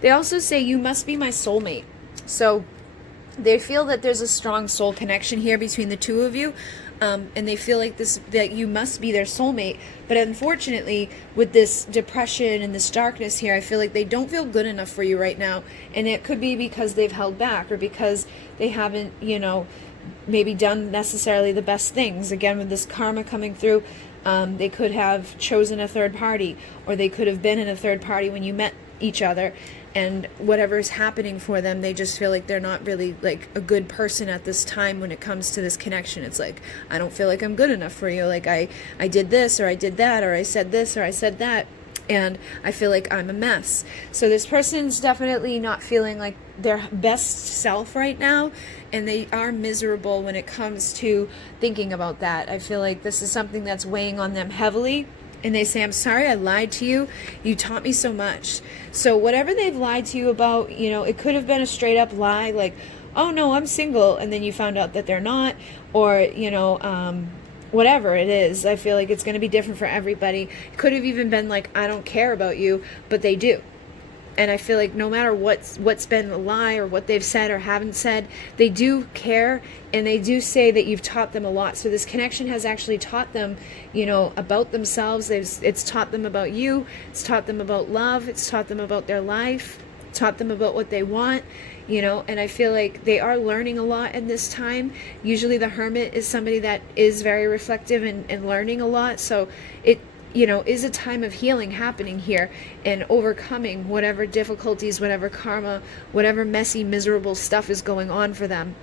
They also say, you must be my soulmate. So they feel that there's a strong soul connection here between the two of you, and they feel like that you must be their soulmate. But unfortunately, with this depression and this darkness here, I feel like they don't feel good enough for you right now. And it could be because they've held back, or because they haven't, you know, maybe done necessarily the best things. Again, with this karma coming through, they could have chosen a third party, or they could have been in a third party when you met each other. And whatever is happening for them, they just feel like they're not really like a good person at this time when it comes to this connection. It's like, I don't feel like I'm good enough for you. Like I did this, or I did that, or I said this, or I said that, and I feel like I'm a mess. So this person's definitely not feeling like their best self right now, and they are miserable when it comes to thinking about that. I feel like this is something that's weighing on them heavily. And they say, I'm sorry I lied to you. You taught me so much. So whatever they've lied to you about, you know, it could have been a straight up lie, like, oh no, I'm single, and then you found out that they're not, or, you know, whatever it is. I feel like it's going to be different for everybody. It could have even been like, I don't care about you, but they do. And I feel like no matter what's been a lie, or what they've said or haven't said, they do care, and they do say that you've taught them a lot. So this connection has actually taught them, you know, about themselves. It's taught them about you. It's taught them about love. It's taught them about their life. Taught them about what they want, you know. And I feel like they are learning a lot in this time. Usually the Hermit is somebody that is very reflective and learning a lot. So it, you know, is a time of healing happening here, and overcoming whatever difficulties, whatever karma, whatever messy, miserable stuff is going on for them.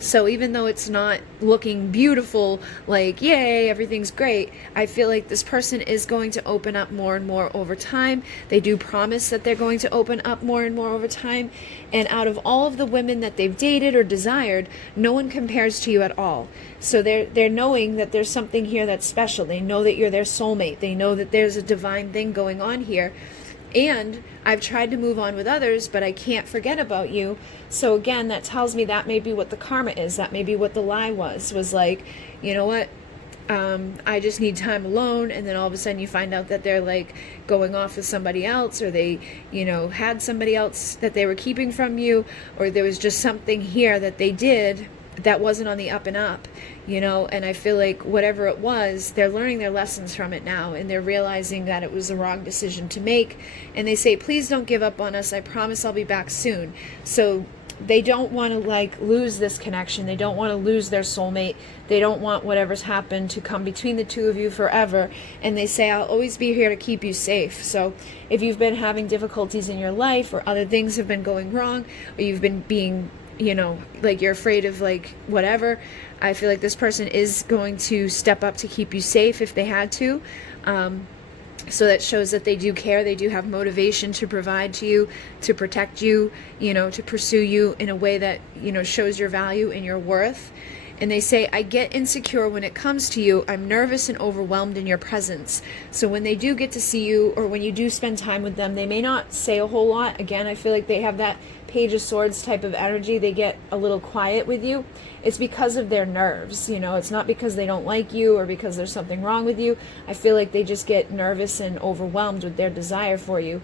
So even though it's not looking beautiful, like, yay, everything's great, I feel like this person is going to open up more and more over time. They do promise that they're going to open up more and more over time. And out of all of the women that they've dated or desired, no one compares to you at all. So they're knowing that there's something here that's special. They know that you're their soulmate. They know that there's a divine thing going on here. And I've tried to move on with others, but I can't forget about you. So again, that tells me that may be what the karma is. That may be what the lie was like, you know what? I just need time alone. And then all of a sudden you find out that they're like going off with somebody else, or they, you know, had somebody else that they were keeping from you, or there was just something here that they did that wasn't on the up and up, you know. And I feel like whatever it was, they're learning their lessons from it now, and they're realizing that it was the wrong decision to make. And they say, please don't give up on us. I promise I'll be back soon. So they don't want to like lose this connection. They don't want to lose their soulmate. They don't want whatever's happened to come between the two of you forever. And they say, I'll always be here to keep you safe. So if you've been having difficulties in your life, or other things have been going wrong, or you've been being, you know, like you're afraid of like whatever, I feel like this person is going to step up to keep you safe if they had to. So that shows that they do care. They do have motivation to provide to you, to protect you, you know, to pursue you in a way that, you know, shows your value and your worth. And they say, I get insecure when it comes to you. I'm nervous and overwhelmed in your presence. So when they do get to see you, or when you do spend time with them, they may not say a whole lot. Again, I feel like they have that Page of Swords type of energy. They get a little quiet with you. It's because of their nerves, you know. It's not because they don't like you or because there's something wrong with you. I feel like they just get nervous and overwhelmed with their desire for you.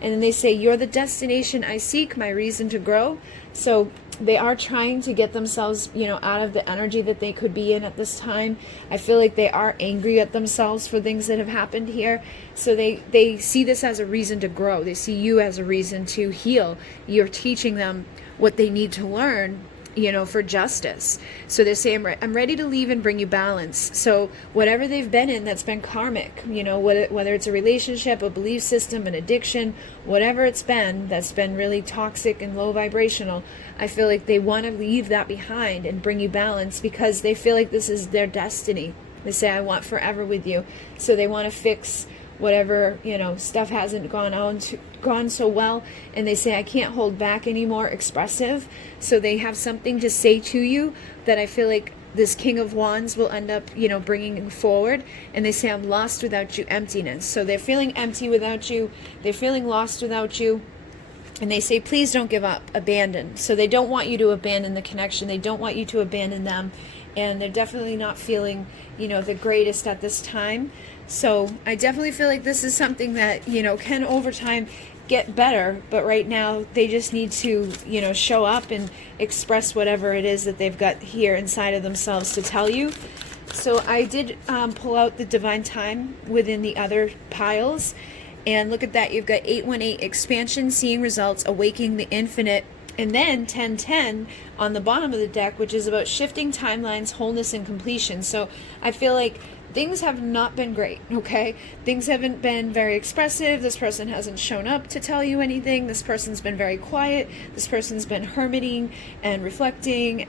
And then they say, you're the destination I seek, my reason to grow. So they are trying to get themselves, you know, out of the energy that they could be in at this time. I feel like they are angry at themselves for things that have happened here. So they see this as a reason to grow. They see you as a reason to heal. You're teaching them what they need to learn, you know, for justice. So they say, I'm ready to leave and bring you balance. So whatever they've been in that's been karmic, you know, whether it's a relationship, a belief system, an addiction, whatever it's been that's been really toxic and low vibrational, I feel like they want to leave that behind and bring you balance, because they feel like this is their destiny. They say, I want forever with you. So they want to fix whatever, you know, stuff hasn't gone so well, and they say, I can't hold back anymore, expressive. So they have something to say to you that I feel like this King of Wands will end up, you know, bringing forward. And they say, I'm lost without you, emptiness. So they're feeling empty without you. They're feeling lost without you. And they say, please don't give up, abandon. So they don't want you to abandon the connection. They don't want you to abandon them. And they're definitely not feeling, you know, the greatest at this time. So I definitely feel like this is something that, you know, can over time get better. But right now they just need to, you know, show up and express whatever it is that they've got here inside of themselves to tell you. So I did pull out the divine time within the other piles. And look at that. You've got 818, expansion, seeing results, awakening the infinite. And then 1010 on the bottom of the deck, which is about shifting timelines, wholeness, and completion. So I feel like things have not been great, okay? Things haven't been very expressive. This person hasn't shown up to tell you anything. This person's been very quiet. This person's been hermiting and reflecting,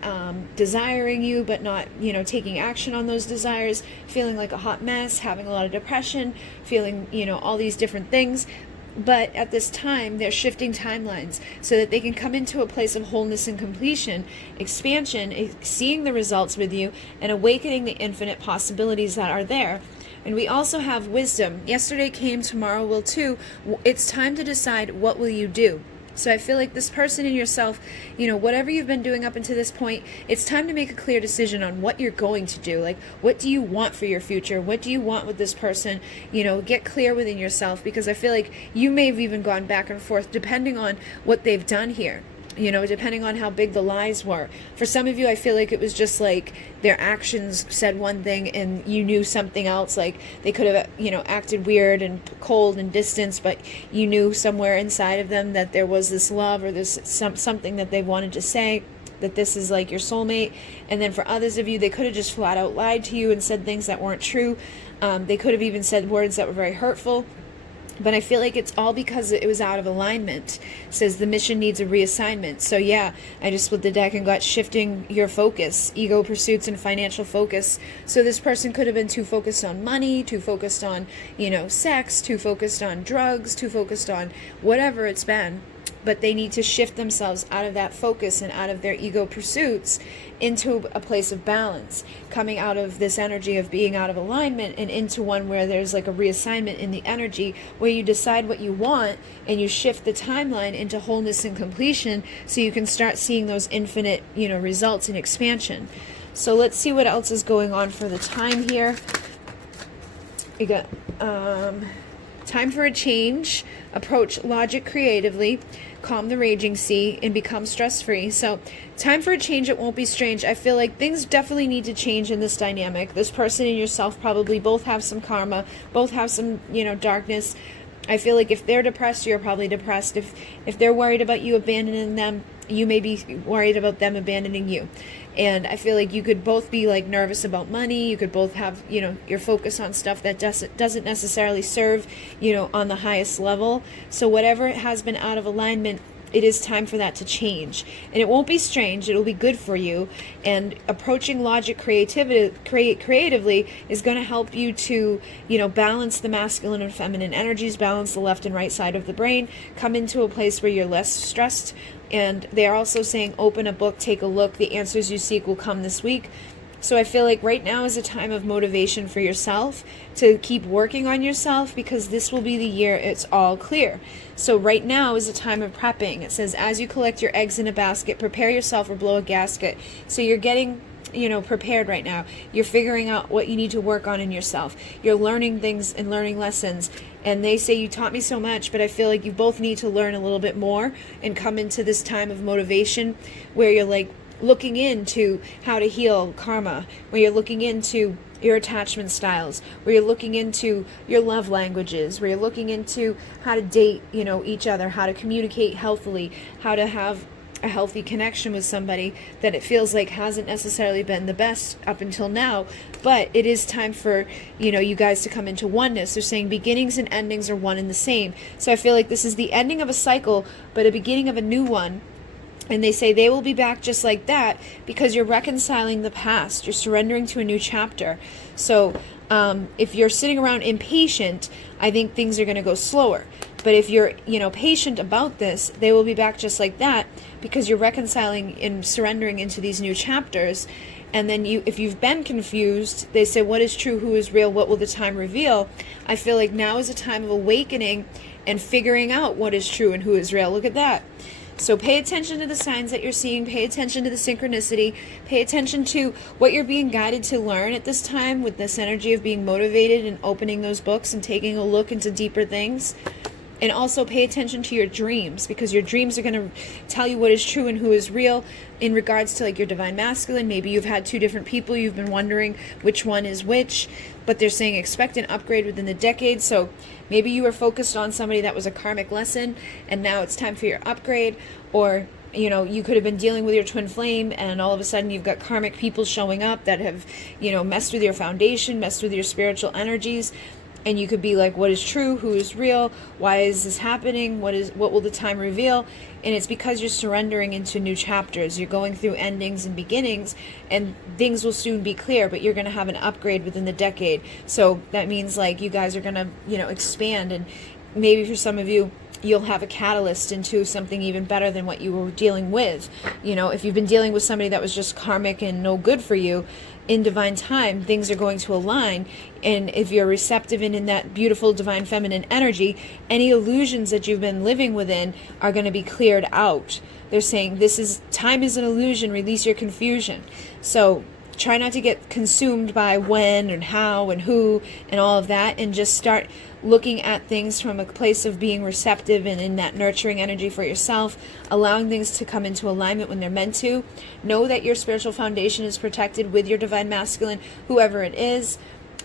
desiring you, but not, you know, taking action on those desires, feeling like a hot mess, having a lot of depression, feeling, you know, all these different things. But at this time, they're shifting timelines so that they can come into a place of wholeness and completion, expansion, seeing the results with you, and awakening the infinite possibilities that are there. And we also have wisdom. Yesterday came, tomorrow will too. It's time to decide, what will you do? So I feel like this person and yourself, you know, whatever you've been doing up until this point, it's time to make a clear decision on what you're going to do. Like, what do you want for your future? What do you want with this person? You know, get clear within yourself, because I feel like you may have even gone back and forth depending on what they've done here. You know, depending on how big the lies were. For some of you, I feel like it was just like their actions said one thing and you knew something else. Like they could have, you know, acted weird and cold and distant, but you knew somewhere inside of them that there was this love or this something that they wanted to say, that this is like your soulmate. And then for others of you, they could have just flat out lied to you and said things that weren't true. They could have even said words that were very hurtful. But I feel like it's all because it was out of alignment. It says the mission needs a reassignment. So yeah, I just split the deck and got shifting your focus, ego pursuits and financial focus. So this person could have been too focused on money, too focused on, sex, too focused on drugs, too focused on whatever it's been. But they need to shift themselves out of that focus and out of their ego pursuits into a place of balance, coming out of this energy of being out of alignment and into one where there's like a reassignment in the energy where you decide what you want and you shift the timeline into wholeness and completion so you can start seeing those infinite, results and expansion. So let's see what else is going on for the time here. You got time for a change, approach logic creatively, calm the raging sea, and become stress-free. So time for a change. It won't be strange. I feel like things definitely need to change in this dynamic. This person and yourself probably both have some karma, both have some, darkness. I feel like if they're depressed, you're probably depressed. If they're worried about you abandoning them, you may be worried about them abandoning you. And I feel like you could both be like nervous about money. You could both have, your focus on stuff that doesn't necessarily serve, on the highest level. So whatever has been out of alignment, it is time for that to change. And it won't be strange. It'll be good for you. And approaching logic creatively is going to help you to, balance the masculine and feminine energies, balance the left and right side of the brain, come into a place where you're less stressed. And they're also saying, open a book, take a look. The answers you seek will come this week. So I feel like right now is a time of motivation for yourself to keep working on yourself, because this will be the year it's all clear. So right now is a time of prepping. It says, as you collect your eggs in a basket, prepare yourself or blow a gasket. So you're getting prepared right now. You're figuring out what you need to work on in yourself. You're learning things and learning lessons. And they say, you taught me so much, but I feel like you both need to learn a little bit more and come into this time of motivation where you're like looking into how to heal karma, where you're looking into your attachment styles, where you're looking into your love languages, where you're looking into how to date, each other, how to communicate healthily, how to have a healthy connection with somebody that it feels like hasn't necessarily been the best up until now, but it is time for, you guys to come into oneness. They're saying beginnings and endings are one and the same. So I feel like this is the ending of a cycle, but a beginning of a new one. And they say they will be back just like that because you're reconciling the past. You're surrendering to a new chapter. So if you're sitting around impatient, I think things are going to go slower. But if you're, patient about this, they will be back just like that because you're reconciling and surrendering into these new chapters. And then if you've been confused, they say, what is true, who is real, what will the time reveal? I feel like now is a time of awakening and figuring out what is true and who is real. Look at that. So pay attention to the signs that you're seeing. Pay attention to the synchronicity. Pay attention to what you're being guided to learn at this time with this energy of being motivated and opening those books and taking a look into deeper things. And also pay attention to your dreams, because your dreams are going to tell you what is true and who is real in regards to like your divine masculine. Maybe you've had two different people. You've been wondering which one is which, but they're saying expect an upgrade within the decade. So maybe you were focused on somebody that was a karmic lesson and now it's time for your upgrade. Or you could have been dealing with your twin flame and all of a sudden you've got karmic people showing up that have, messed with your foundation, messed with your spiritual energies. And you could be like, what is true? Who is real? Why is this happening? What will the time reveal? And it's because you're surrendering into new chapters. You're going through endings and beginnings, and things will soon be clear, but you're going to have an upgrade within the decade. So that means like you guys are going to, expand, and maybe for some of you, you'll have a catalyst into something even better than what you were dealing with. If you've been dealing with somebody that was just karmic and no good for you, in divine time, things are going to align. And if you're receptive and in that beautiful divine feminine energy, any illusions that you've been living within are going to be cleared out. They're saying time is an illusion, release your confusion. So try not to get consumed by when and how and who and all of that, and just start looking at things from a place of being receptive and in that nurturing energy for yourself, allowing things to come into alignment when they're meant to. Know that your spiritual foundation is protected with your divine masculine, whoever it is,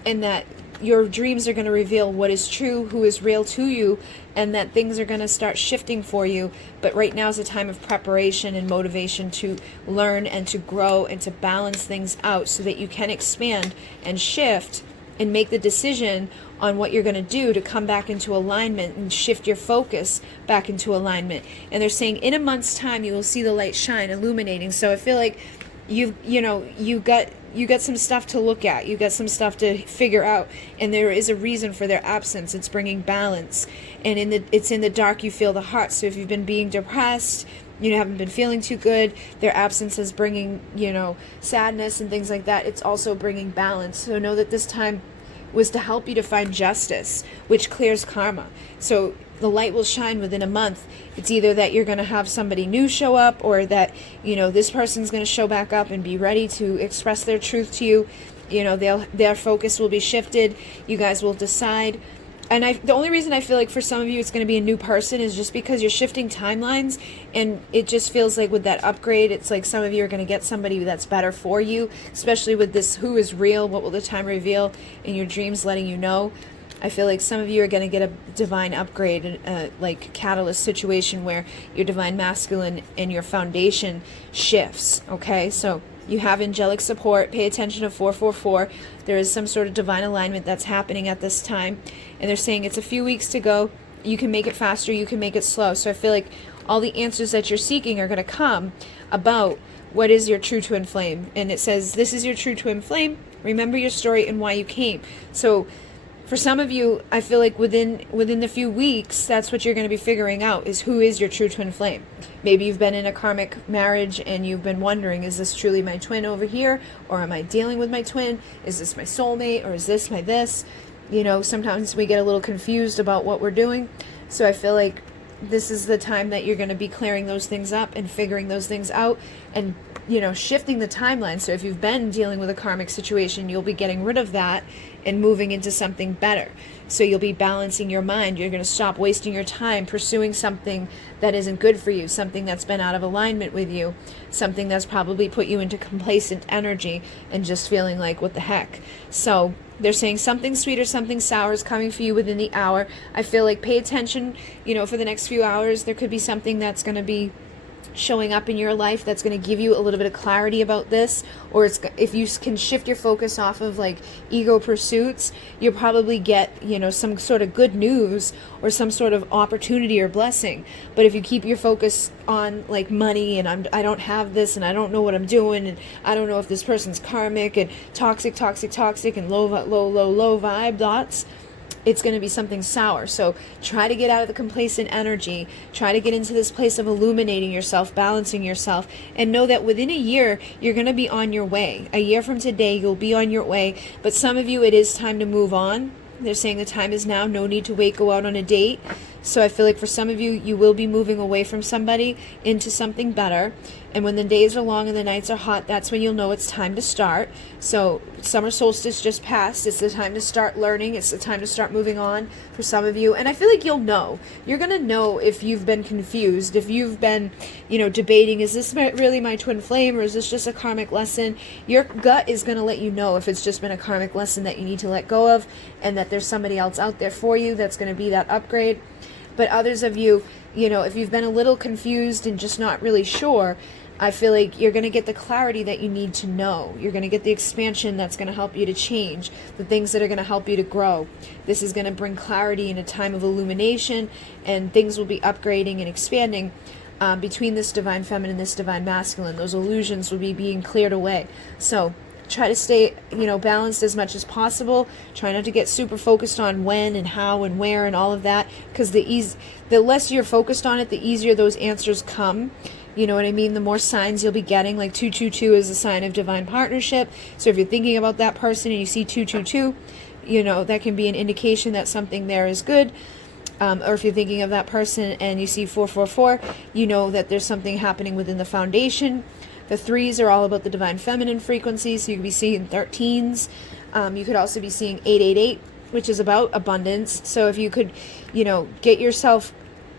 and that your dreams are going to reveal what is true, who is real to you, and that things are going to start shifting for you. But right now is a time of preparation and motivation to learn and to grow and to balance things out so that you can expand and shift and make the decision on what you're going to do to come back into alignment and shift your focus back into alignment. And they're saying in a month's time you will see the light shine, illuminating. So I feel like you got some stuff to look at, you got some stuff to figure out, and there is a reason for their absence. It's bringing balance, and it's in the dark you feel the heart. So if you've been being depressed, you haven't been feeling too good, their absence is bringing, sadness and things like that. It's also bringing balance. So know that this time was to help you to find justice, which clears karma. So the light will shine within a month. It's either that you're going to have somebody new show up, or that, this person's going to show back up and be ready to express their truth to you. Their focus will be shifted. You guys will decide. And the only reason I feel like for some of you it's going to be a new person is just because you're shifting timelines, and it just feels like with that upgrade, it's like some of you are going to get somebody that's better for you, especially with this who is real, what will the time reveal, in your dreams letting you know. I feel like some of you are going to get a divine upgrade, like catalyst situation where your divine masculine and your foundation shifts, okay? So you have angelic support. Pay attention to 444. There is some sort of divine alignment that's happening at this time. And they're saying it's a few weeks to go. You can make it faster. You can make it slow. So I feel like all the answers that you're seeking are going to come about what is your true twin flame. And it says, this is your true twin flame. Remember your story and why you came. So for some of you, I feel like within the few weeks, that's what you're going to be figuring out, is who is your true twin flame. Maybe you've been in a karmic marriage and you've been wondering, is this truly my twin over here? Or am I dealing with my twin? Is this my soulmate? Or is this my this? Sometimes we get a little confused about what we're doing. So I feel like this is the time that you're going to be clearing those things up and figuring those things out and, shifting the timeline. So if you've been dealing with a karmic situation, you'll be getting rid of that and moving into something better. So you'll be balancing your mind. You're going to stop wasting your time pursuing something that isn't good for you, something that's been out of alignment with you, something that's probably put you into complacent energy and just feeling like, what the heck? So they're saying something sweet or something sour is coming for you within the hour. I feel like pay attention, for the next few hours. There could be something that's going to be showing up in your life that's going to give you a little bit of clarity about this, or if you can shift your focus off of like ego pursuits, you'll probably get some sort of good news or some sort of opportunity or blessing. But if you keep your focus on like money and I don't have this and I don't know what I'm doing and I don't know if this person's karmic and toxic and low vibe thoughts, it's going to be something sour. So try to get out of the complacent energy. Try to get into this place of illuminating yourself, balancing yourself, and know that within a year, you're going to be on your way. A year from today, you'll be on your way. But some of you, it is time to move on. They're saying the time is now. No need to wait, go out on a date. So I feel like for some of you, you will be moving away from somebody into something better. And when the days are long and the nights are hot, that's when you'll know it's time to start. So summer solstice just passed. It's the time to start learning. It's the time to start moving on for some of you. And I feel like you'll know. You're going to know if you've been confused, if you've been, debating, is this really my twin flame or is this just a karmic lesson? Your gut is going to let you know if it's just been a karmic lesson that you need to let go of and that there's somebody else out there for you that's going to be that upgrade. But others of you, if you've been a little confused and just not really sure, I feel like you're going to get the clarity that you need to know. You're going to get the expansion that's going to help you to change, the things that are going to help you to grow. This is going to bring clarity in a time of illumination, and things will be upgrading and expanding between this divine feminine and this divine masculine. Those illusions will be being cleared away. So try to stay, balanced as much as possible. Try not to get super focused on when and how and where and all of that, because the less you're focused on it, the easier those answers come. You know what I mean? The more signs you'll be getting, like 222 is a sign of divine partnership. So if you're thinking about that person and you see 222, that can be an indication that something there is good. Or if you're thinking of that person and you see 444, you know that there's something happening within the foundation. The 3s are all about the divine feminine frequency, so you could be seeing 13s. You could also be seeing 888, which is about abundance. So if you could, get yourself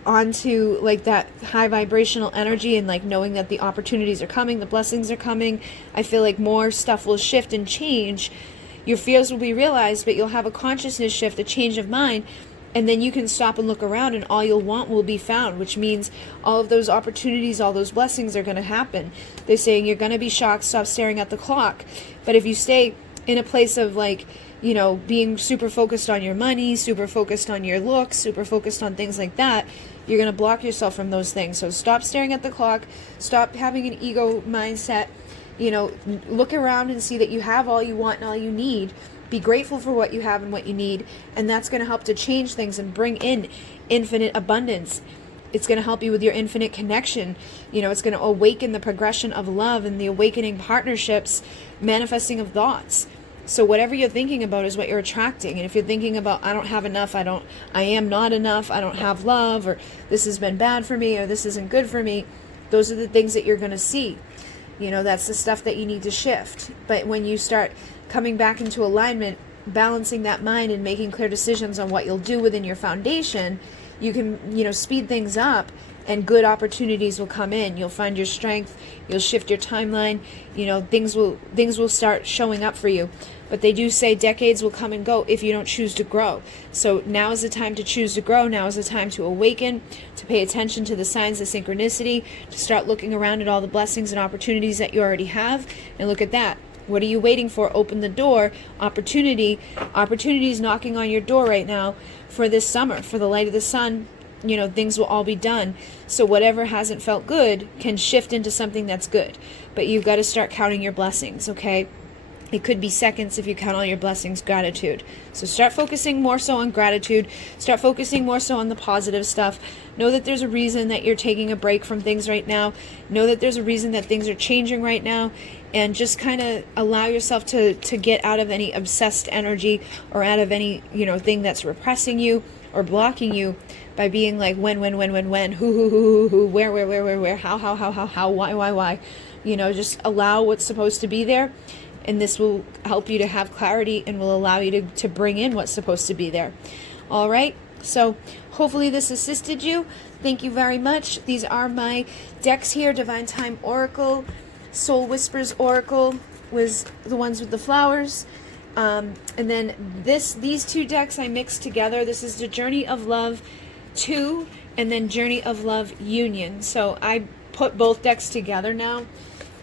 onto like that high vibrational energy and like knowing that the opportunities are coming, the blessings are coming, I feel like more stuff will shift and change. Your fears will be realized, but you'll have a consciousness shift, a change of mind. And then you can stop and look around and all you'll want will be found, which means all of those opportunities, all those blessings are going to happen. They're saying you're going to be shocked, stop staring at the clock. But if you stay in a place of like, you know, being super focused on your money, super focused on your looks, super focused on things like that, you're going to block yourself from those things. So stop staring at the clock, stop having an ego mindset, you know, look around and see that you have all you want and all you need. Be grateful for what you have and what you need, and that's going to help to change things and bring in infinite abundance. It's going to help you with your infinite connection. You know, it's going to awaken the progression of love and the awakening partnerships, manifesting of thoughts. So whatever you're thinking about is what you're attracting. And if you're thinking about, I don't have enough, I am not enough, I don't have love, or this has been bad for me, or this isn't good for me, those are the things that you're going to see. You know, that's the stuff that you need to shift. But when you start coming back into alignment, balancing that mind and making clear decisions on what you'll do within your foundation, you can, you know, speed things up, and good opportunities will come in. You'll find your strength, you'll shift your timeline, you know, things will start showing up for you. But they do say decades will come and go if you don't choose to grow. So now is the time to choose to grow. Now is the time to awaken, to pay attention to the signs of synchronicity, to start looking around at all the blessings and opportunities that you already have, and look at that. What are you waiting for? Open the door. Opportunity is knocking on your door right now for this summer, for the light of the sun. You know, things will all be done. So whatever hasn't felt good can shift into something that's good. But you've got to start counting your blessings, okay? It could be seconds if you count all your blessings, gratitude. So start focusing more so on gratitude. Start focusing more so on the positive stuff. Know that there's a reason that you're taking a break from things right now. Know that there's a reason that things are changing right now. And just kind of allow yourself to get out of any obsessed energy, or out of any, you know, thing that's repressing you or blocking you, by being like when, who, where, how, why. You know, just allow what's supposed to be there. And this will help you to have clarity and will allow you to bring in what's supposed to be there. All right. So hopefully this assisted you. Thank you very much. These are my decks here. Divine Time Oracle, Soul Whispers Oracle was the ones with the flowers. And then these two decks I mixed together. This is the Journey of Love 2 and then Journey of Love Union. So I put both decks together now,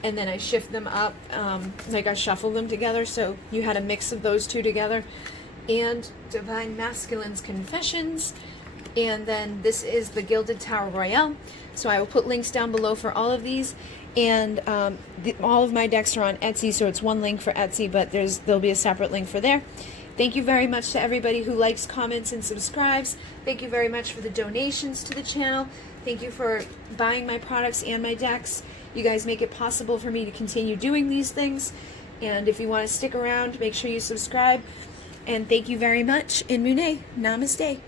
and then I shift them up, like I shuffle them together, so you had a mix of those two together. And Divine Masculine's Confessions, and then this is the Gilded Tower Royale. So I will put links down below for all of these, and all of my decks are on Etsy, so it's one link for Etsy, but there'll be a separate link for there. Thank you very much to everybody who likes, comments, and subscribes. Thank you very much for the donations to the channel. Thank you for buying my products and my decks. You guys make it possible for me to continue doing these things. And if you want to stick around, make sure you subscribe. And thank you very much. In Munay, namaste.